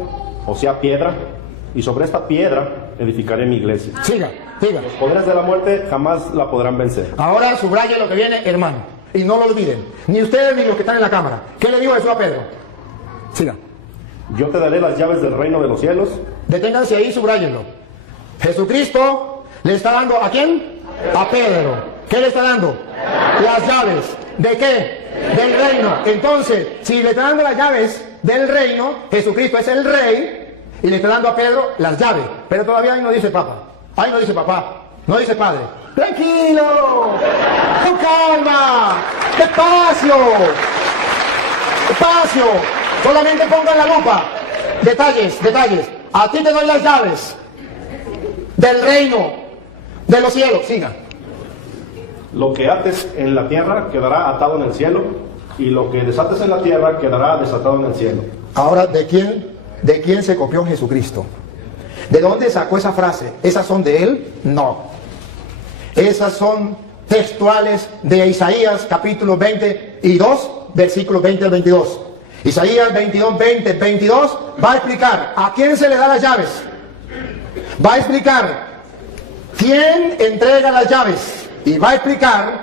o sea, piedra, y sobre esta piedra edificaré mi iglesia. Siga. Los poderes de la muerte jamás la podrán vencer. Ahora subraye lo que viene, hermano, y no lo olviden, ni ustedes ni los que están en la cámara. ¿Qué le dijo eso a Pedro? Siga. Yo te daré las llaves del reino de los cielos. Deténganse ahí, subrayenlo. Jesucristo le está dando, ¿a quién? A Pedro. ¿Qué le está dando? Las llaves. ¿De qué? Del reino. Entonces, si le está dando las llaves del reino, Jesucristo es el rey, y le está dando a Pedro las llaves. Pero todavía ahí no dice Papa. Ahí no dice papá. No dice padre. ¡Tranquilo! ¡Con calma! ¡Despacio! ¡Despacio! Solamente pongan la lupa. Detalles. A ti te doy las llaves del reino de los cielos. Siga. Lo que ates en la tierra quedará atado en el cielo, y lo que desates en la tierra quedará desatado en el cielo. Ahora, ¿de quién se copió Jesucristo? ¿De dónde sacó esa frase? ¿Esas son de él? No. Esas son textuales de Isaías capítulo 22, versículos 20 al 22. Isaías 22, 20, 22 va a explicar a quién se le da las llaves. Va a explicar quién entrega las llaves. Y va a explicar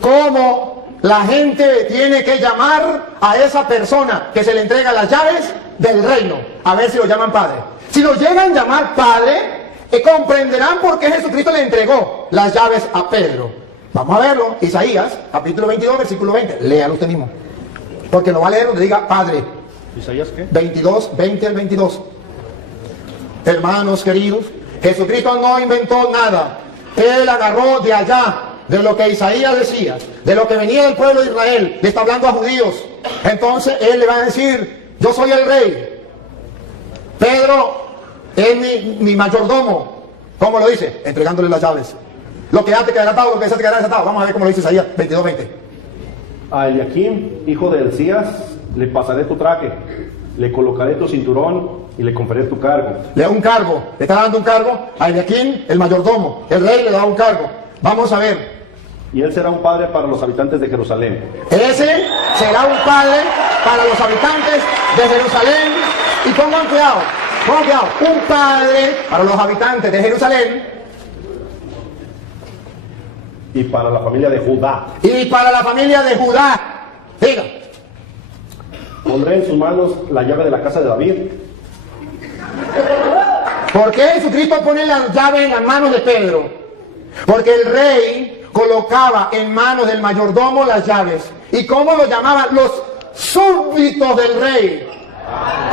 cómo la gente tiene que llamar a esa persona que se le entrega las llaves del reino. A ver si lo llaman padre. Si lo llegan a llamar padre, comprenderán por qué Jesucristo le entregó las llaves a Pedro. Vamos a verlo. Isaías capítulo 22, versículo 20. Léalo usted mismo. Porque lo va a leer donde diga Padre. ¿Isaías qué? 22, 20 al 22. Hermanos queridos, Jesucristo no inventó nada. Él agarró de allá, de lo que Isaías decía, de lo que venía del pueblo de Israel. Le está hablando a judíos. Entonces Él le va a decir, yo soy el rey. Pedro es mi mayordomo. ¿Cómo lo dice? Entregándole las llaves. Lo que ate quedará atado, lo que desate quedará desatado. Vamos a ver cómo lo dice Isaías 22, 20. A Eliakim, hijo de Hilcías, le pasaré tu traje, le colocaré tu cinturón y le conferiré tu cargo. Le da un cargo, le está dando un cargo a Eliakim, el mayordomo. El rey le da un cargo. Vamos a ver. Y él será un padre para los habitantes de Jerusalén. Ese será un padre para los habitantes de Jerusalén. Y pongan cuidado, un padre para los habitantes de Jerusalén. Y para la familia de Judá. Y para la familia de Judá. Diga. Pondré en sus manos la llave de la casa de David. ¿Por qué Jesucristo pone la llave en las manos de Pedro? Porque el rey colocaba en manos del mayordomo las llaves. ¿Y cómo lo llamaban? Los súbditos del rey.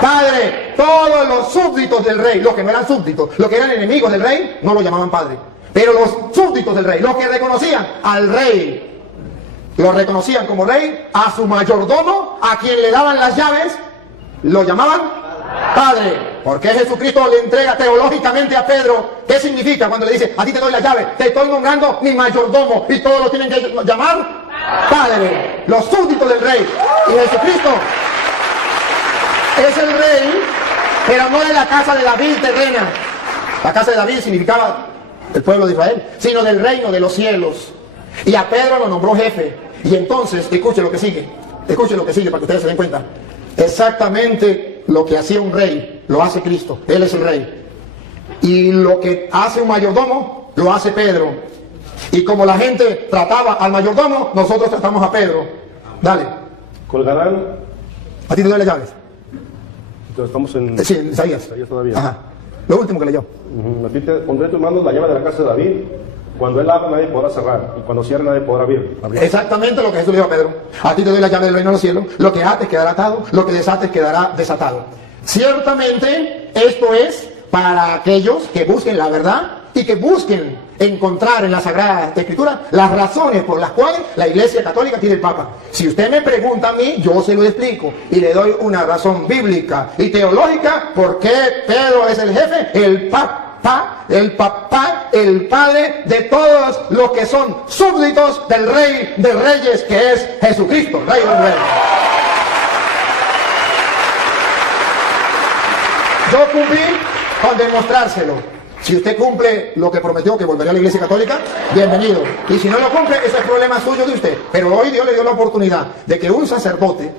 Padre, todos los súbditos del rey, los que no eran súbditos, los que eran enemigos del rey, no lo llamaban padre. Pero los súbditos del rey, los que reconocían al rey, lo reconocían como rey, a su mayordomo, a quien le daban las llaves, lo llamaban padre. ¿Por qué Jesucristo le entrega teológicamente a Pedro? ¿Qué significa cuando le dice, a ti te doy la llave, te estoy nombrando mi mayordomo, y todos lo tienen que llamar padre? Los súbditos del rey. Y Jesucristo es el rey, pero no de la casa de David terrena. La casa de David significaba el pueblo de Israel, sino del reino de los cielos. Y a Pedro lo nombró jefe. Y entonces, escuche lo que sigue para que ustedes se den cuenta. Exactamente lo que hacía un rey, lo hace Cristo. Él es el rey. Y lo que hace un mayordomo, lo hace Pedro. Y como la gente trataba al mayordomo, nosotros tratamos a Pedro. Dale. Colgarán. A ti te doy las llaves. Entonces estamos en... Sí, en Isaías. Todavía. Ajá. Lo último que leyó. A ti te pondré en tus manos la llave de la casa de David. Cuando él abra, nadie podrá cerrar. Y cuando cierre, nadie podrá abrir. Exactamente lo que Jesús le dijo a Pedro. A ti te doy la llave del reino de los cielos. Lo que ates quedará atado, lo que desates quedará desatado. Ciertamente, esto es para aquellos que busquen la verdad y que busquen encontrar en la Sagrada Escritura las razones por las cuales la Iglesia Católica tiene el Papa. Si usted me pregunta a mí, yo se lo explico y le doy una razón bíblica y teológica por qué Pedro es el jefe, el papá, el padre de todos los que son súbditos del Rey de Reyes, que es Jesucristo, Rey de Reyes. Yo cumplí con demostrárselo. Si usted cumple lo que prometió, que volvería a la Iglesia Católica, bienvenido. Y si no lo cumple, ese es problema suyo de usted. Pero hoy Dios le dio la oportunidad de que un sacerdote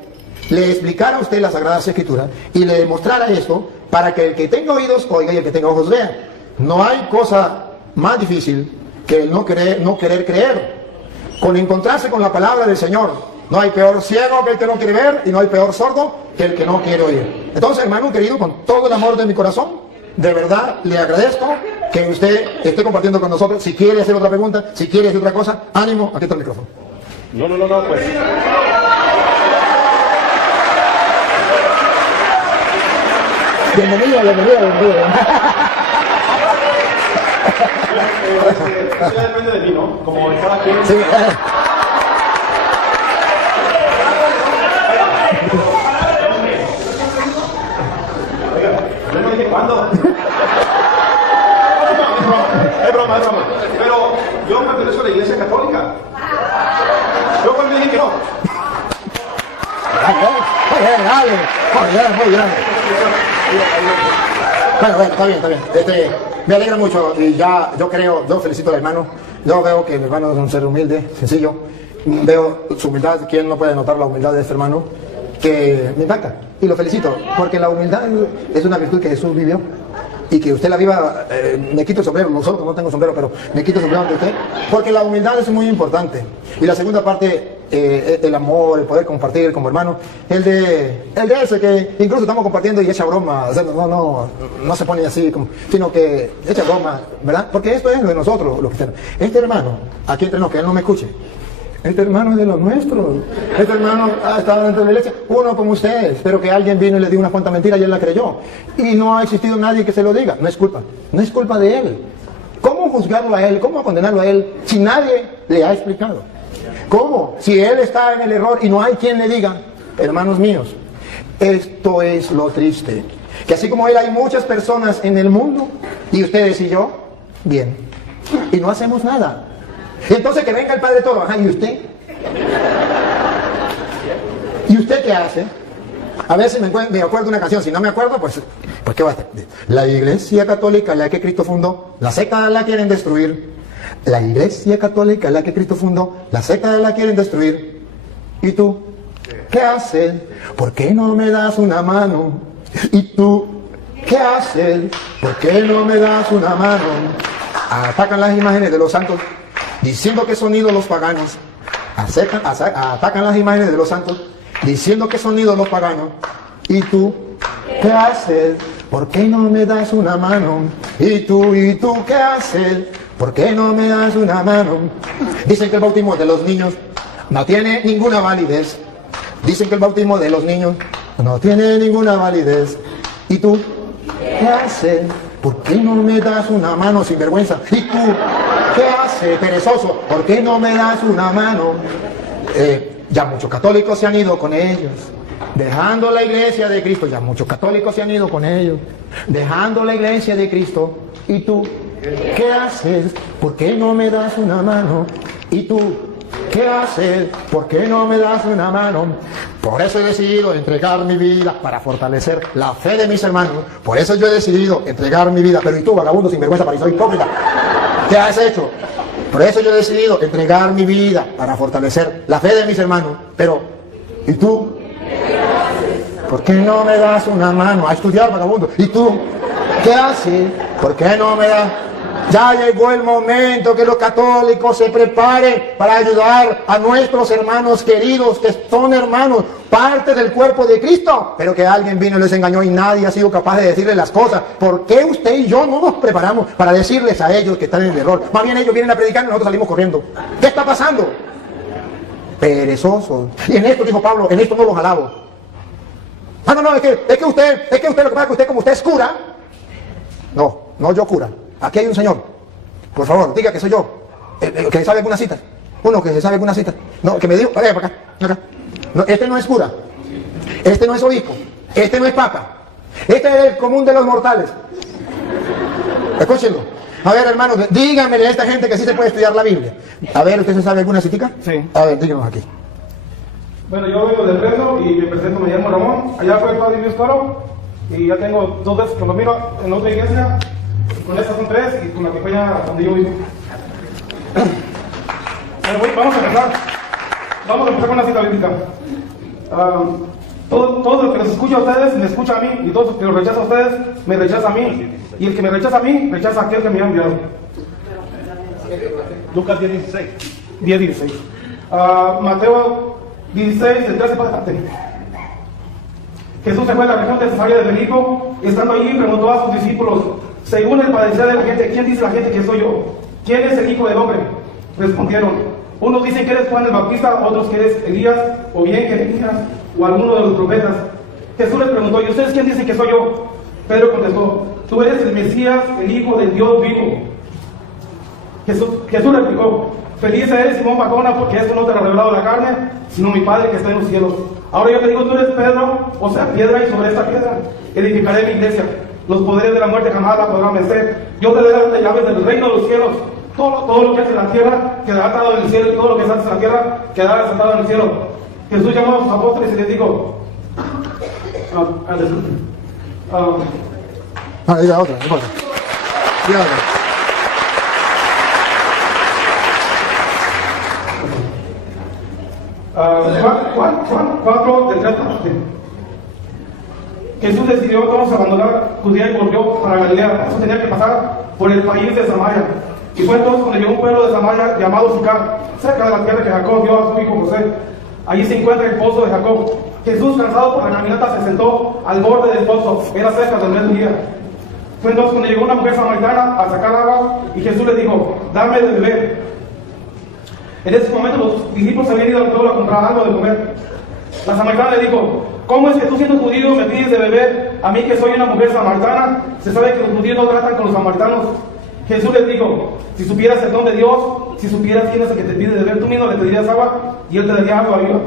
le explicara a usted las Sagradas Escrituras y le demostrara esto para que el que tenga oídos oiga y el que tenga ojos vea. No hay cosa más difícil que el no querer creer. Con encontrarse con la palabra del Señor. No hay peor ciego que el que no quiere ver y no hay peor sordo que el que no quiere oír. Entonces, hermano querido, con todo el amor de mi corazón, de verdad le agradezco que usted esté compartiendo con nosotros. Si quiere hacer otra pregunta, si quiere decir otra cosa, ánimo, aquí está el micrófono. No, pues. Bienvenido. Eso ya depende de mí, ¿no? Como de cada quien. Sí. Yo no dije cuándo. Es broma. Pero yo pertenezco a la Iglesia Católica. Yo cuando dije que no. Muy bien. Bueno, está bien, está bien. Me alegra mucho y ya yo creo, yo felicito al hermano. Yo veo que el hermano es un ser humilde, sencillo. Veo su humildad. ¿Quién no puede notar la humildad de este hermano? Que me impacta y lo felicito, porque la humildad es una virtud que Jesús vivió y que usted la viva. Me quito el sombrero, nosotros no tengo sombrero, pero me quito el sombrero ante usted, porque la humildad es muy importante. Y la segunda parte, el amor, el poder compartir como hermano, el de ese que incluso estamos compartiendo y echa broma, o sea, no se pone así, sino que echa broma, ¿verdad? Porque esto es de nosotros, los cristianos. Este hermano, aquí entre nos, que él no me escuche. Este hermano es de los nuestros. Este hermano ha estado dentro de la iglesia, uno como ustedes, pero que alguien vino y le dio unas cuantas mentiras y él la creyó. Y no ha existido nadie que se lo diga. No es culpa de él. ¿Cómo juzgarlo a él? ¿Cómo condenarlo a él si nadie le ha explicado? ¿Cómo? Si él está en el error y no hay quien le diga, hermanos míos, esto es lo triste. Que así como él hay muchas personas en el mundo, y ustedes y yo, bien, y no hacemos nada. Y entonces que venga el Padre Toro, ajá, ¿y usted? ¿Y usted qué hace? A ver si me acuerdo una canción, si no me acuerdo, pues ¿qué va a hacer? La Iglesia Católica, la que Cristo fundó, la secta la quieren destruir. La Iglesia Católica, la que Cristo fundó, la secta la quieren destruir. ¿Y tú? ¿Qué haces? ¿Por qué no me das una mano? ¿Y tú? ¿Qué haces? ¿Por qué no me das una mano? Atacan las imágenes de los santos, diciendo que son ídolos paganos. Atacan las imágenes de los santos, diciendo que son ídolos paganos. ¿Y tú? ¿Qué haces? ¿Por qué no me das una mano? ¿Y tú qué haces? ¿Por qué no me das una mano? Dicen que el bautismo de los niños no tiene ninguna validez. Dicen que el bautismo de los niños no tiene ninguna validez. ¿Y tú qué haces? ¿Por qué no me das una mano, sinvergüenza? ¿Y tú qué haces, perezoso? ¿Por qué no me das una mano? Ya muchos católicos se han ido con ellos, dejando la iglesia de Cristo. Ya muchos católicos se han ido con ellos, dejando la iglesia de Cristo. ¿Y tú qué haces? ¿Por qué no me das una mano? ¿Y tú qué haces? ¿Por qué no me das una mano? Por eso he decidido entregar mi vida para fortalecer la fe de mis hermanos. Por eso yo he decidido entregar mi vida. Pero ¿y tú, vagabundo sinvergüenza, fariseo hipócrita? ¿Qué has hecho? Por eso yo he decidido entregar mi vida para fortalecer la fe de mis hermanos. Pero ¿y tú? ¿Por qué no me das una mano a estudiar, vagabundo? ¿Y tú qué haces? ¿Por qué no me das? Ya llegó el momento que los católicos se preparen para ayudar a nuestros hermanos queridos, que son hermanos, parte del cuerpo de Cristo, pero que alguien vino y les engañó y nadie ha sido capaz de decirles las cosas. ¿Por qué usted y yo no nos preparamos para decirles a ellos que están en el error? Más bien ellos vienen a predicar y nosotros salimos corriendo. ¿Qué está pasando? Perezosos. Y en esto, dijo Pablo, en esto no los alabo. Es que usted, lo que pasa es que usted, como usted es cura, no yo cura. Aquí hay un señor, por favor, diga que soy yo, que sabe alguna cita. Uno que se sabe alguna cita. No, que me dijo, para acá. No, este no es cura, este no es obispo, este no es papa, este es el común de los mortales. Escúchenlo. A ver, hermanos, díganmele a esta gente que sí se puede estudiar la Biblia. A ver, ¿usted se sabe alguna citica? Sí. A ver, díganos aquí. Bueno, yo vengo de Fresno y me presento, me llamo Ramón. Allá fue el padre Luis Toro y ya tengo 2 veces que lo miro en otra iglesia. Con estas son 3 y con la que fue ya donde yo vivo. Bueno, vamos a empezar con la cita bíblica. Todo el que los escucha a ustedes me escucha a mí, y todo el que los rechaza a ustedes me rechaza a mí, y el que me rechaza a mí rechaza a aquel que me ha enviado. Lucas 10:16. 10:16. Mateo 16, del 13 para adelante. Jesús se fue a la región de Cesarea de Filipo, y estando allí preguntó a sus discípulos, según el padecer de la gente, ¿quién dice la gente que soy yo? ¿Quién es el Hijo del Hombre? Respondieron, unos dicen que eres Juan el Bautista, otros que eres Elías, o bien Jeremías, o alguno de los profetas. Jesús les preguntó, ¿y ustedes quién dicen que soy yo? Pedro contestó, tú eres el Mesías, el Hijo del Dios vivo. Jesús replicó, feliz eres Simón Barjona, porque esto no te lo ha revelado la carne, sino mi Padre que está en los cielos. Ahora yo te digo, tú eres Pedro, o sea, piedra, y sobre esta piedra edificaré mi iglesia. Los poderes de la muerte jamás la podrán vencer. Yo te daré las llaves del reino de los cielos. Todo lo que hace en la tierra quedará atado en el cielo, y todo lo que se hace en la tierra quedará desatado en el cielo. Jesús llamó a sus apóstoles y les dijo, Ah, diga otra, no importa. Diga otra. Juan 4, del 3 al 7. Jesús decidió entonces abandonar Judea y volvió para Galilea. Eso tenía que pasar por el país de Samaria. Y fue entonces cuando llegó a un pueblo de Samaria llamado Sicar, cerca de la tierra que Jacob dio a su hijo José. Allí se encuentra el pozo de Jacob. Jesús, cansado por la caminata, se sentó al borde del pozo. Era cerca del mediodía. Fue entonces cuando llegó una mujer samaritana a sacar agua y Jesús le dijo: dame de beber. En ese momento los discípulos habían ido al pueblo a comprar algo de comer. La samaritana le dijo: ¿cómo es que tú, siendo judío, me pides de beber a mí que soy una mujer samaritana? Se sabe que los judíos no tratan con los samaritanos. Jesús les dijo: si supieras el don de Dios, si supieras quién es el que te pide de beber, tú mismo le pedirías agua y él te daría agua viva.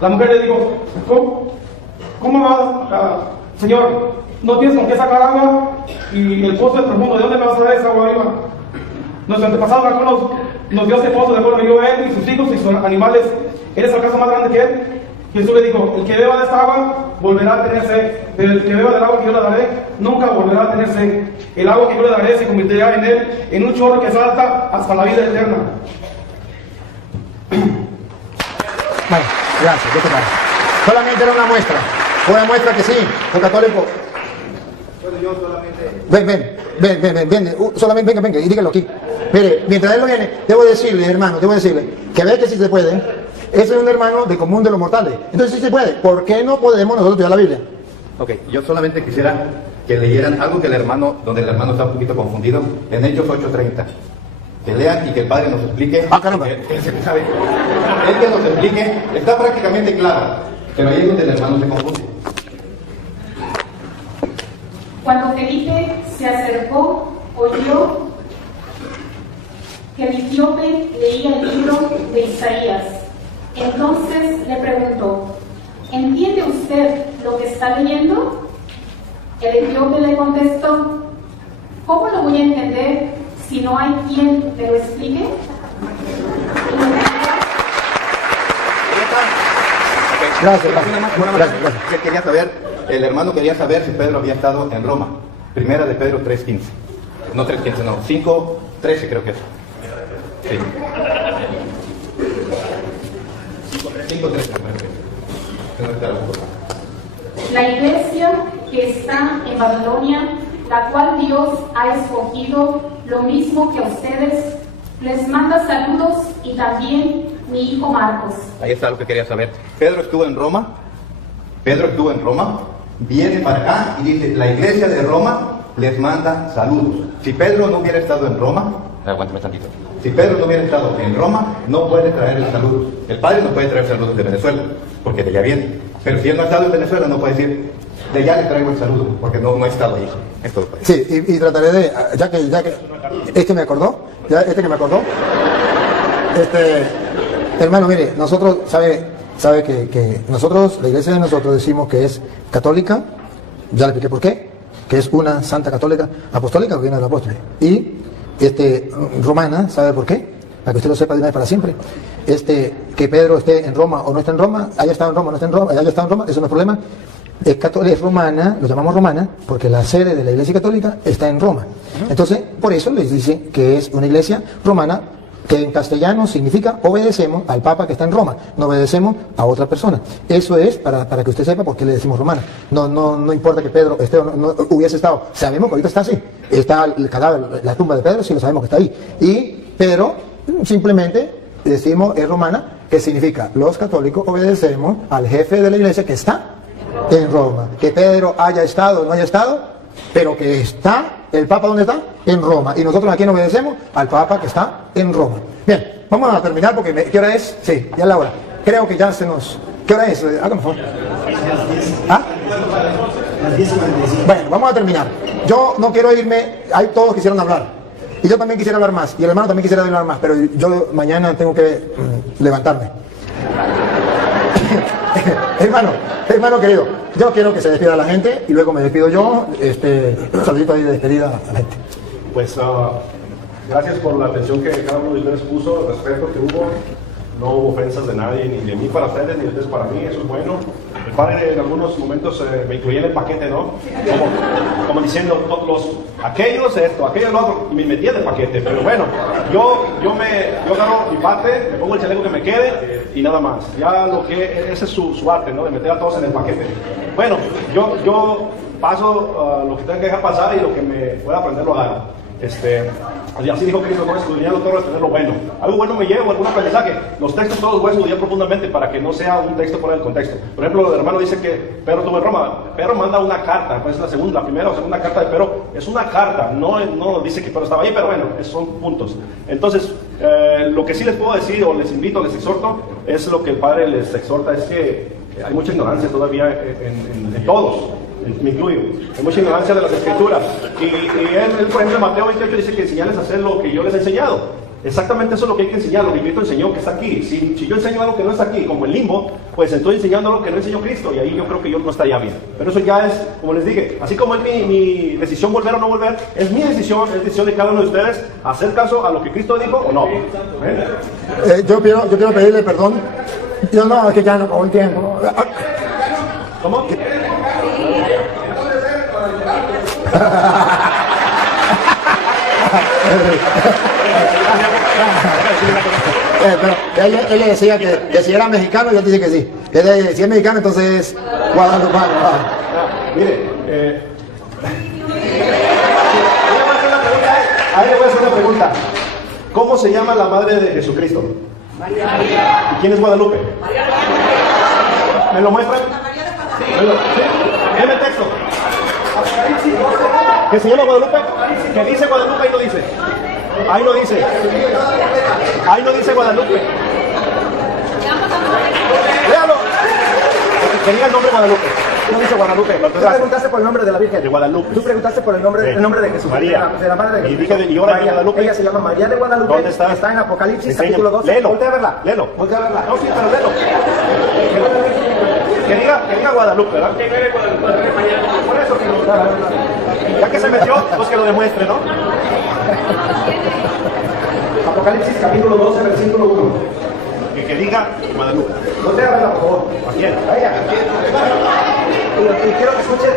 La mujer le dijo: ¿Cómo vas, Señor? No tienes con qué sacar agua y el pozo es profundo. ¿De dónde me vas a dar esa agua viva? Nuestro antepasado Jacob nos dio ese pozo, de acuerdo, dio él y sus hijos y sus animales. ¿Eres acaso más grande que él? Jesús le dijo: el que beba de esta agua volverá a tener sed, pero el que beba del agua que yo le daré nunca volverá a tener sed. El agua que yo le daré se convertirá en él en un chorro que salta hasta la vida eterna. Bueno, gracias, ¿qué te parece? Solamente era una muestra que sí, el católico. Bueno, yo solamente... Ven, solamente venga, y dígalo aquí. Mire, mientras él lo viene, debo decirle, hermano, que ve que sí se puede. Ese es un hermano de común de los mortales. Entonces sí se puede. ¿Por qué no podemos nosotros estudiar la Biblia? Ok, yo solamente quisiera que leyeran algo que donde el hermano está un poquito confundido, en Hechos 8:30. Que lean y que el Padre nos explique. Ah, caramba. Él que nos explique, está prácticamente claro, pero ahí es donde el hermano se confunde. Cuando Felipe se acercó, oyó que el etíope leía el libro de Isaías. Entonces le preguntó: ¿entiende usted lo que está leyendo? El etíope le contestó: ¿cómo lo voy a entender si no hay quien me lo explique? Gracias. Él quería saber, el hermano quería saber si Pedro había estado en Roma. Primera de Pedro 3:15. No 3:15, no, 5:13 creo que es. Sí. 5:13. La iglesia que está en Babilonia, la cual Dios ha escogido, lo mismo que a ustedes, les manda saludos, y también mi hijo Marcos. Ahí está lo que quería saber. Pedro estuvo en Roma, viene para acá y dice: la iglesia de Roma les manda saludos. Si Pedro no hubiera estado en Roma, aguántame tantito. Si Pedro no hubiera estado en Roma, no puede traer el saludos. El Padre no puede traer saludos de Venezuela, porque de allá viene. Pero si él no ha estado en Venezuela, no puede decir: de allá le traigo el saludo, porque no ha estado ahí. Es todo. Sí, y trataré de, ya que, este me acordó, hermano, mire, nosotros, sabe que nosotros, la iglesia de nosotros decimos que es católica, ya le expliqué por qué, que es una santa católica, apostólica, que viene del apóstol, y romana, ¿sabe por qué? Para que usted lo sepa de una vez para siempre. Que Pedro esté en Roma o no esté en Roma, haya estado en Roma o no esté en Roma, haya estado en Roma, eso no es problema. Es romana, lo llamamos romana, porque la sede de la iglesia católica está en Roma. Entonces, por eso les dice que es una iglesia romana, que en castellano significa obedecemos al Papa que está en Roma, no obedecemos a otra persona. Eso es para que usted sepa por qué le decimos romana. No importa que Pedro esté o no hubiese estado, sabemos que ahorita está así, está el cadáver, la tumba de Pedro, sí lo sabemos que está ahí. Pero simplemente decimos es romana, que significa los católicos obedecemos al jefe de la iglesia que está en Roma. Que Pedro haya estado o no haya estado, pero que está, el Papa ¿dónde está? En Roma. Y nosotros aquí obedecemos al Papa que está en Roma. Bien, vamos a terminar porque ¿qué hora es? Sí, ya es la hora. Creo que ya se nos... ¿Qué hora es? Háganme favor. ¿Ah? Bueno, vamos a terminar. Yo no quiero irme, todos quisieron hablar. Y yo también quisiera hablar más. Y el hermano también quisiera hablar más. Pero yo mañana tengo que levantarme. Hermano querido, yo quiero que se despida la gente y luego me despido yo. Un saludito ahí de despedida a la gente. Pues gracias por la atención que cada uno de ustedes puso, el respeto que hubo. no hubo ofensas de nadie, ni de mí para ustedes, ni de ustedes para mí, eso es bueno. El padre en algunos momentos me incluía en el paquete, ¿no? Como diciendo, aquellos esto, aquellos lo otro, y me metía en el paquete, pero bueno, yo agarro mi parte, me pongo el chaleco que me quede, y nada más. Ya ese es su arte, ¿no? De meter a todos en el paquete. Bueno, yo paso lo que tenga que dejar pasar y lo que me pueda aprender lo hago. Y así dijo Cristo, no escudriñando todo, tener lo bueno. Algo bueno me llevo, algún aprendizaje. Los textos todos voy a estudiar profundamente para que no sea un texto fuera del contexto. Por ejemplo, el hermano dice que Pedro estuvo en Roma. Pedro manda una carta, pues la primera o segunda carta de Pedro es una carta, no dice que Pedro estaba ahí, pero bueno, son puntos. Entonces, lo que sí les puedo decir, o les invito, les exhorto, es lo que el Padre les exhorta, es que hay mucha ignorancia todavía en todos. Me incluyo, hay mucha ignorancia de las escrituras y él, por ejemplo, en Mateo 28 dice que enseñarles a hacer lo que yo les he enseñado. Exactamente eso es lo que hay que enseñar, lo que Cristo enseñó, que está aquí. Si yo enseño algo que no está aquí, como el limbo, pues estoy enseñando algo que no enseñó Cristo, y ahí yo creo que yo no estaría bien. Pero eso ya es, como les dije, así como es mi decisión volver o no volver, es mi decisión, es decisión de cada uno de ustedes hacer caso a lo que Cristo dijo o no. Yo quiero pedirle perdón. Yo no, es que ya no acabó el tiempo. ¿Cómo? Pero él le decía que si era mexicano, yo te dice que sí. Que si es mexicano, entonces guadalupano. Mire, ahí le voy a hacer una pregunta. ¿Cómo se llama la madre de Jesucristo? María. ¿Y quién es Guadalupe? María. ¿Me lo muestran? ¿Sí? Deme el texto. ¿Que se llama Guadalupe? ¿Que dice Guadalupe? Ahí no dice. Ahí no dice. Ahí no dice Guadalupe. Léalo. Que diga el nombre Guadalupe. No dice Guadalupe. Tú preguntaste por el nombre de la Virgen. De Guadalupe. Tú preguntaste por el nombre de Jesús. María. De la madre de Jesús. Y dije de Llora de Guadalupe. Ella se llama María de Guadalupe. ¿Dónde está? Está en Apocalipsis, Enséñame. capítulo 12. Léelo. Voltea a verla. Léelo. Voltea a verla. No, sí, pero léelo. Que diga Guadalupe, ¿verdad? Por eso que ya que se metió, pues que lo demuestre, ¿no? Apocalipsis, capítulo 12, versículo 1. Que diga Guadalupe. Voltea a verla, por favor. ¿A quién? A ella. Y quiero que escuche.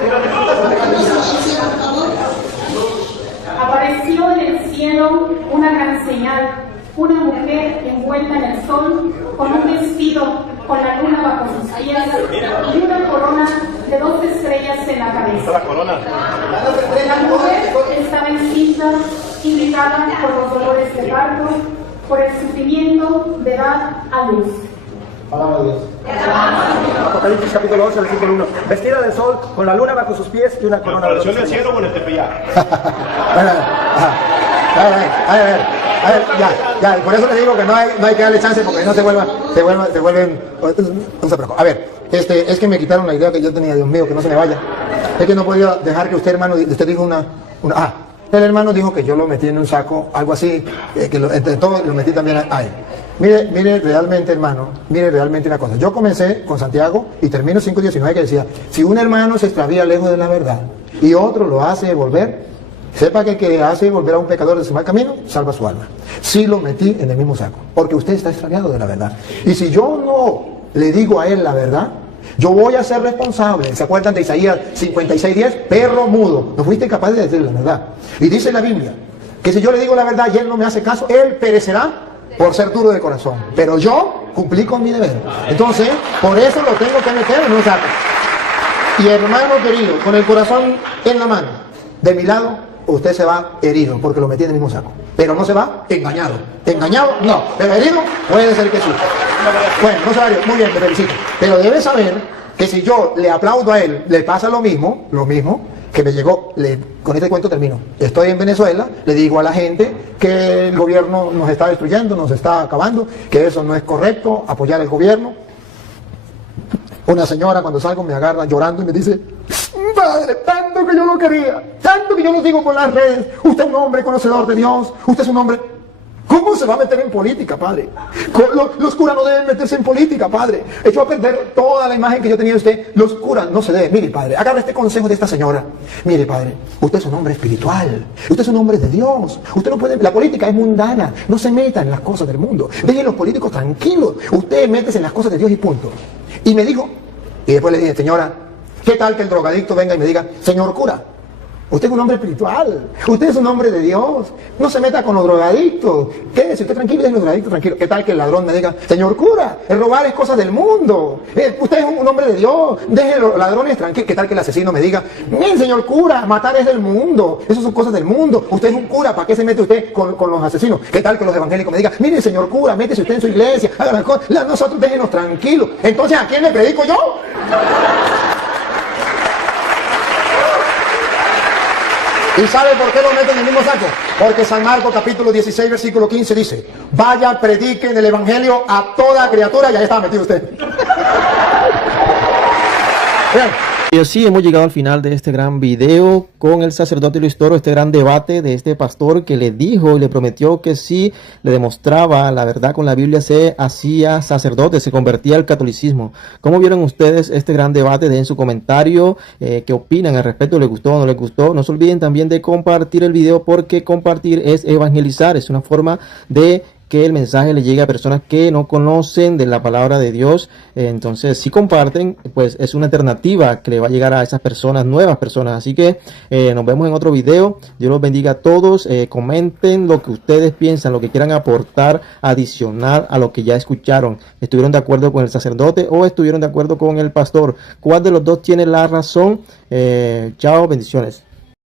Apareció en el cielo una gran señal, una mujer envuelta en el sol, con un vestido con la luna bajo sus pies y una corona de 2 estrellas en la cabeza. La corona. La mujer estaba encinta, irritada por los dolores de parto, por el sufrimiento de dar a luz. Palabra de Dios. Apocalipsis capítulo 12, versículo 1. Vestida de sol, con la luna bajo sus pies y una corona de ¿Apareció en el estrellas. cielo o en el Tepeyac? A ver, ya, por eso le digo que no hay que darle chance porque no se vuelven. No se preocupe. A ver, es que me quitaron la idea que yo tenía, Dios mío, que no se me vaya. Es que no podía dejar que usted, hermano, usted dijo el hermano dijo que yo lo metí en un saco, algo así, que entre todo lo metí también a él. Mire realmente, hermano, mire realmente una cosa. Yo comencé con Santiago y termino 5:19 que decía, si un hermano se extravía lejos de la verdad y otro lo hace volver, sepa que el que hace volver a un pecador de su mal camino, salva su alma. Sí lo metí en el mismo saco, porque usted está extraviado de la verdad. Y si yo no le digo a él la verdad, yo voy a ser responsable. ¿Se acuerdan de Isaías 56:10? Perro mudo, no fuiste capaz de decir la verdad. Y dice la Biblia, que si yo le digo la verdad y él no me hace caso, él perecerá por ser duro de corazón. Pero yo cumplí con mi deber. Entonces, por eso lo tengo que meter en un saco. Y hermano querido, con el corazón en la mano, de mi lado, usted se va herido, porque lo metí en el mismo saco. Pero no se va engañado. Engañado, no. Pero herido, puede ser que sí. Bueno, no sabe, muy bien, te felicito. Pero debe saber que si yo le aplaudo a él, le pasa lo mismo que me llegó. Con este cuento termino. Estoy en Venezuela, le digo a la gente que el gobierno nos está destruyendo, nos está acabando, que eso no es correcto, apoyar al gobierno. Una señora cuando salgo me agarra llorando y me dice, padre, tanto que yo lo quería, tanto que yo lo digo por las redes, usted es un hombre conocedor de Dios, usted es un hombre ¿Cómo se va a meter en política, padre? Los curas no deben meterse en política, padre. Echó a perder toda la imagen que yo tenía de usted. Los curas no se deben. Mire, padre, agarra este consejo de esta señora. Mire, padre, usted es un hombre espiritual. Usted es un hombre de Dios. Usted no puede... La política es mundana. No se meta en las cosas del mundo. Dejen a los políticos tranquilos. Usted métese en las cosas de Dios y punto. Y me dijo, y después le dije, señora, ¿qué tal que el drogadicto venga y me diga, señor cura, usted es un hombre espiritual, usted es un hombre de Dios, no se meta con los drogadictos, quédese usted tranquilo, deje los drogadictos tranquilos? ¿Qué tal que el ladrón me diga, señor cura, el robar es cosa del mundo, usted es un hombre de Dios, deje los ladrones tranquilos? ¿Qué tal que el asesino me diga, mire señor cura, matar es del mundo, eso son cosas del mundo, usted es un cura, ¿para qué se mete usted con los asesinos? ¿Qué tal que los evangélicos me digan, mire señor cura, métese usted en su iglesia, haga las cosas, nosotros déjenos tranquilos? Entonces, ¿a quién le predico yo? ¿Y sabe por qué lo meten en el mismo saco? Porque San Marcos capítulo 16 versículo 15 dice, vaya, prediquen el evangelio a toda criatura, y ahí está metido usted. Bien. Y así hemos llegado al final de este gran video con el sacerdote Luis Toro, este gran debate de este pastor que le dijo y le prometió que si le demostraba la verdad con la Biblia se hacía sacerdote, se convertía al catolicismo. ¿Cómo vieron ustedes este gran debate? Dejen su comentario, qué opinan al respecto, les gustó o no les gustó. No se olviden también de compartir el video, porque compartir es evangelizar, es una forma de que el mensaje le llegue a personas que no conocen de la palabra de Dios. Entonces, si comparten, pues es una alternativa que le va a llegar a esas personas, nuevas personas. Así que nos vemos en otro video. Dios los bendiga a todos. Comenten lo que ustedes piensan, lo que quieran aportar adicional a lo que ya escucharon. ¿Estuvieron de acuerdo con el sacerdote o estuvieron de acuerdo con el pastor? ¿Cuál de los dos tiene la razón? Chao, bendiciones.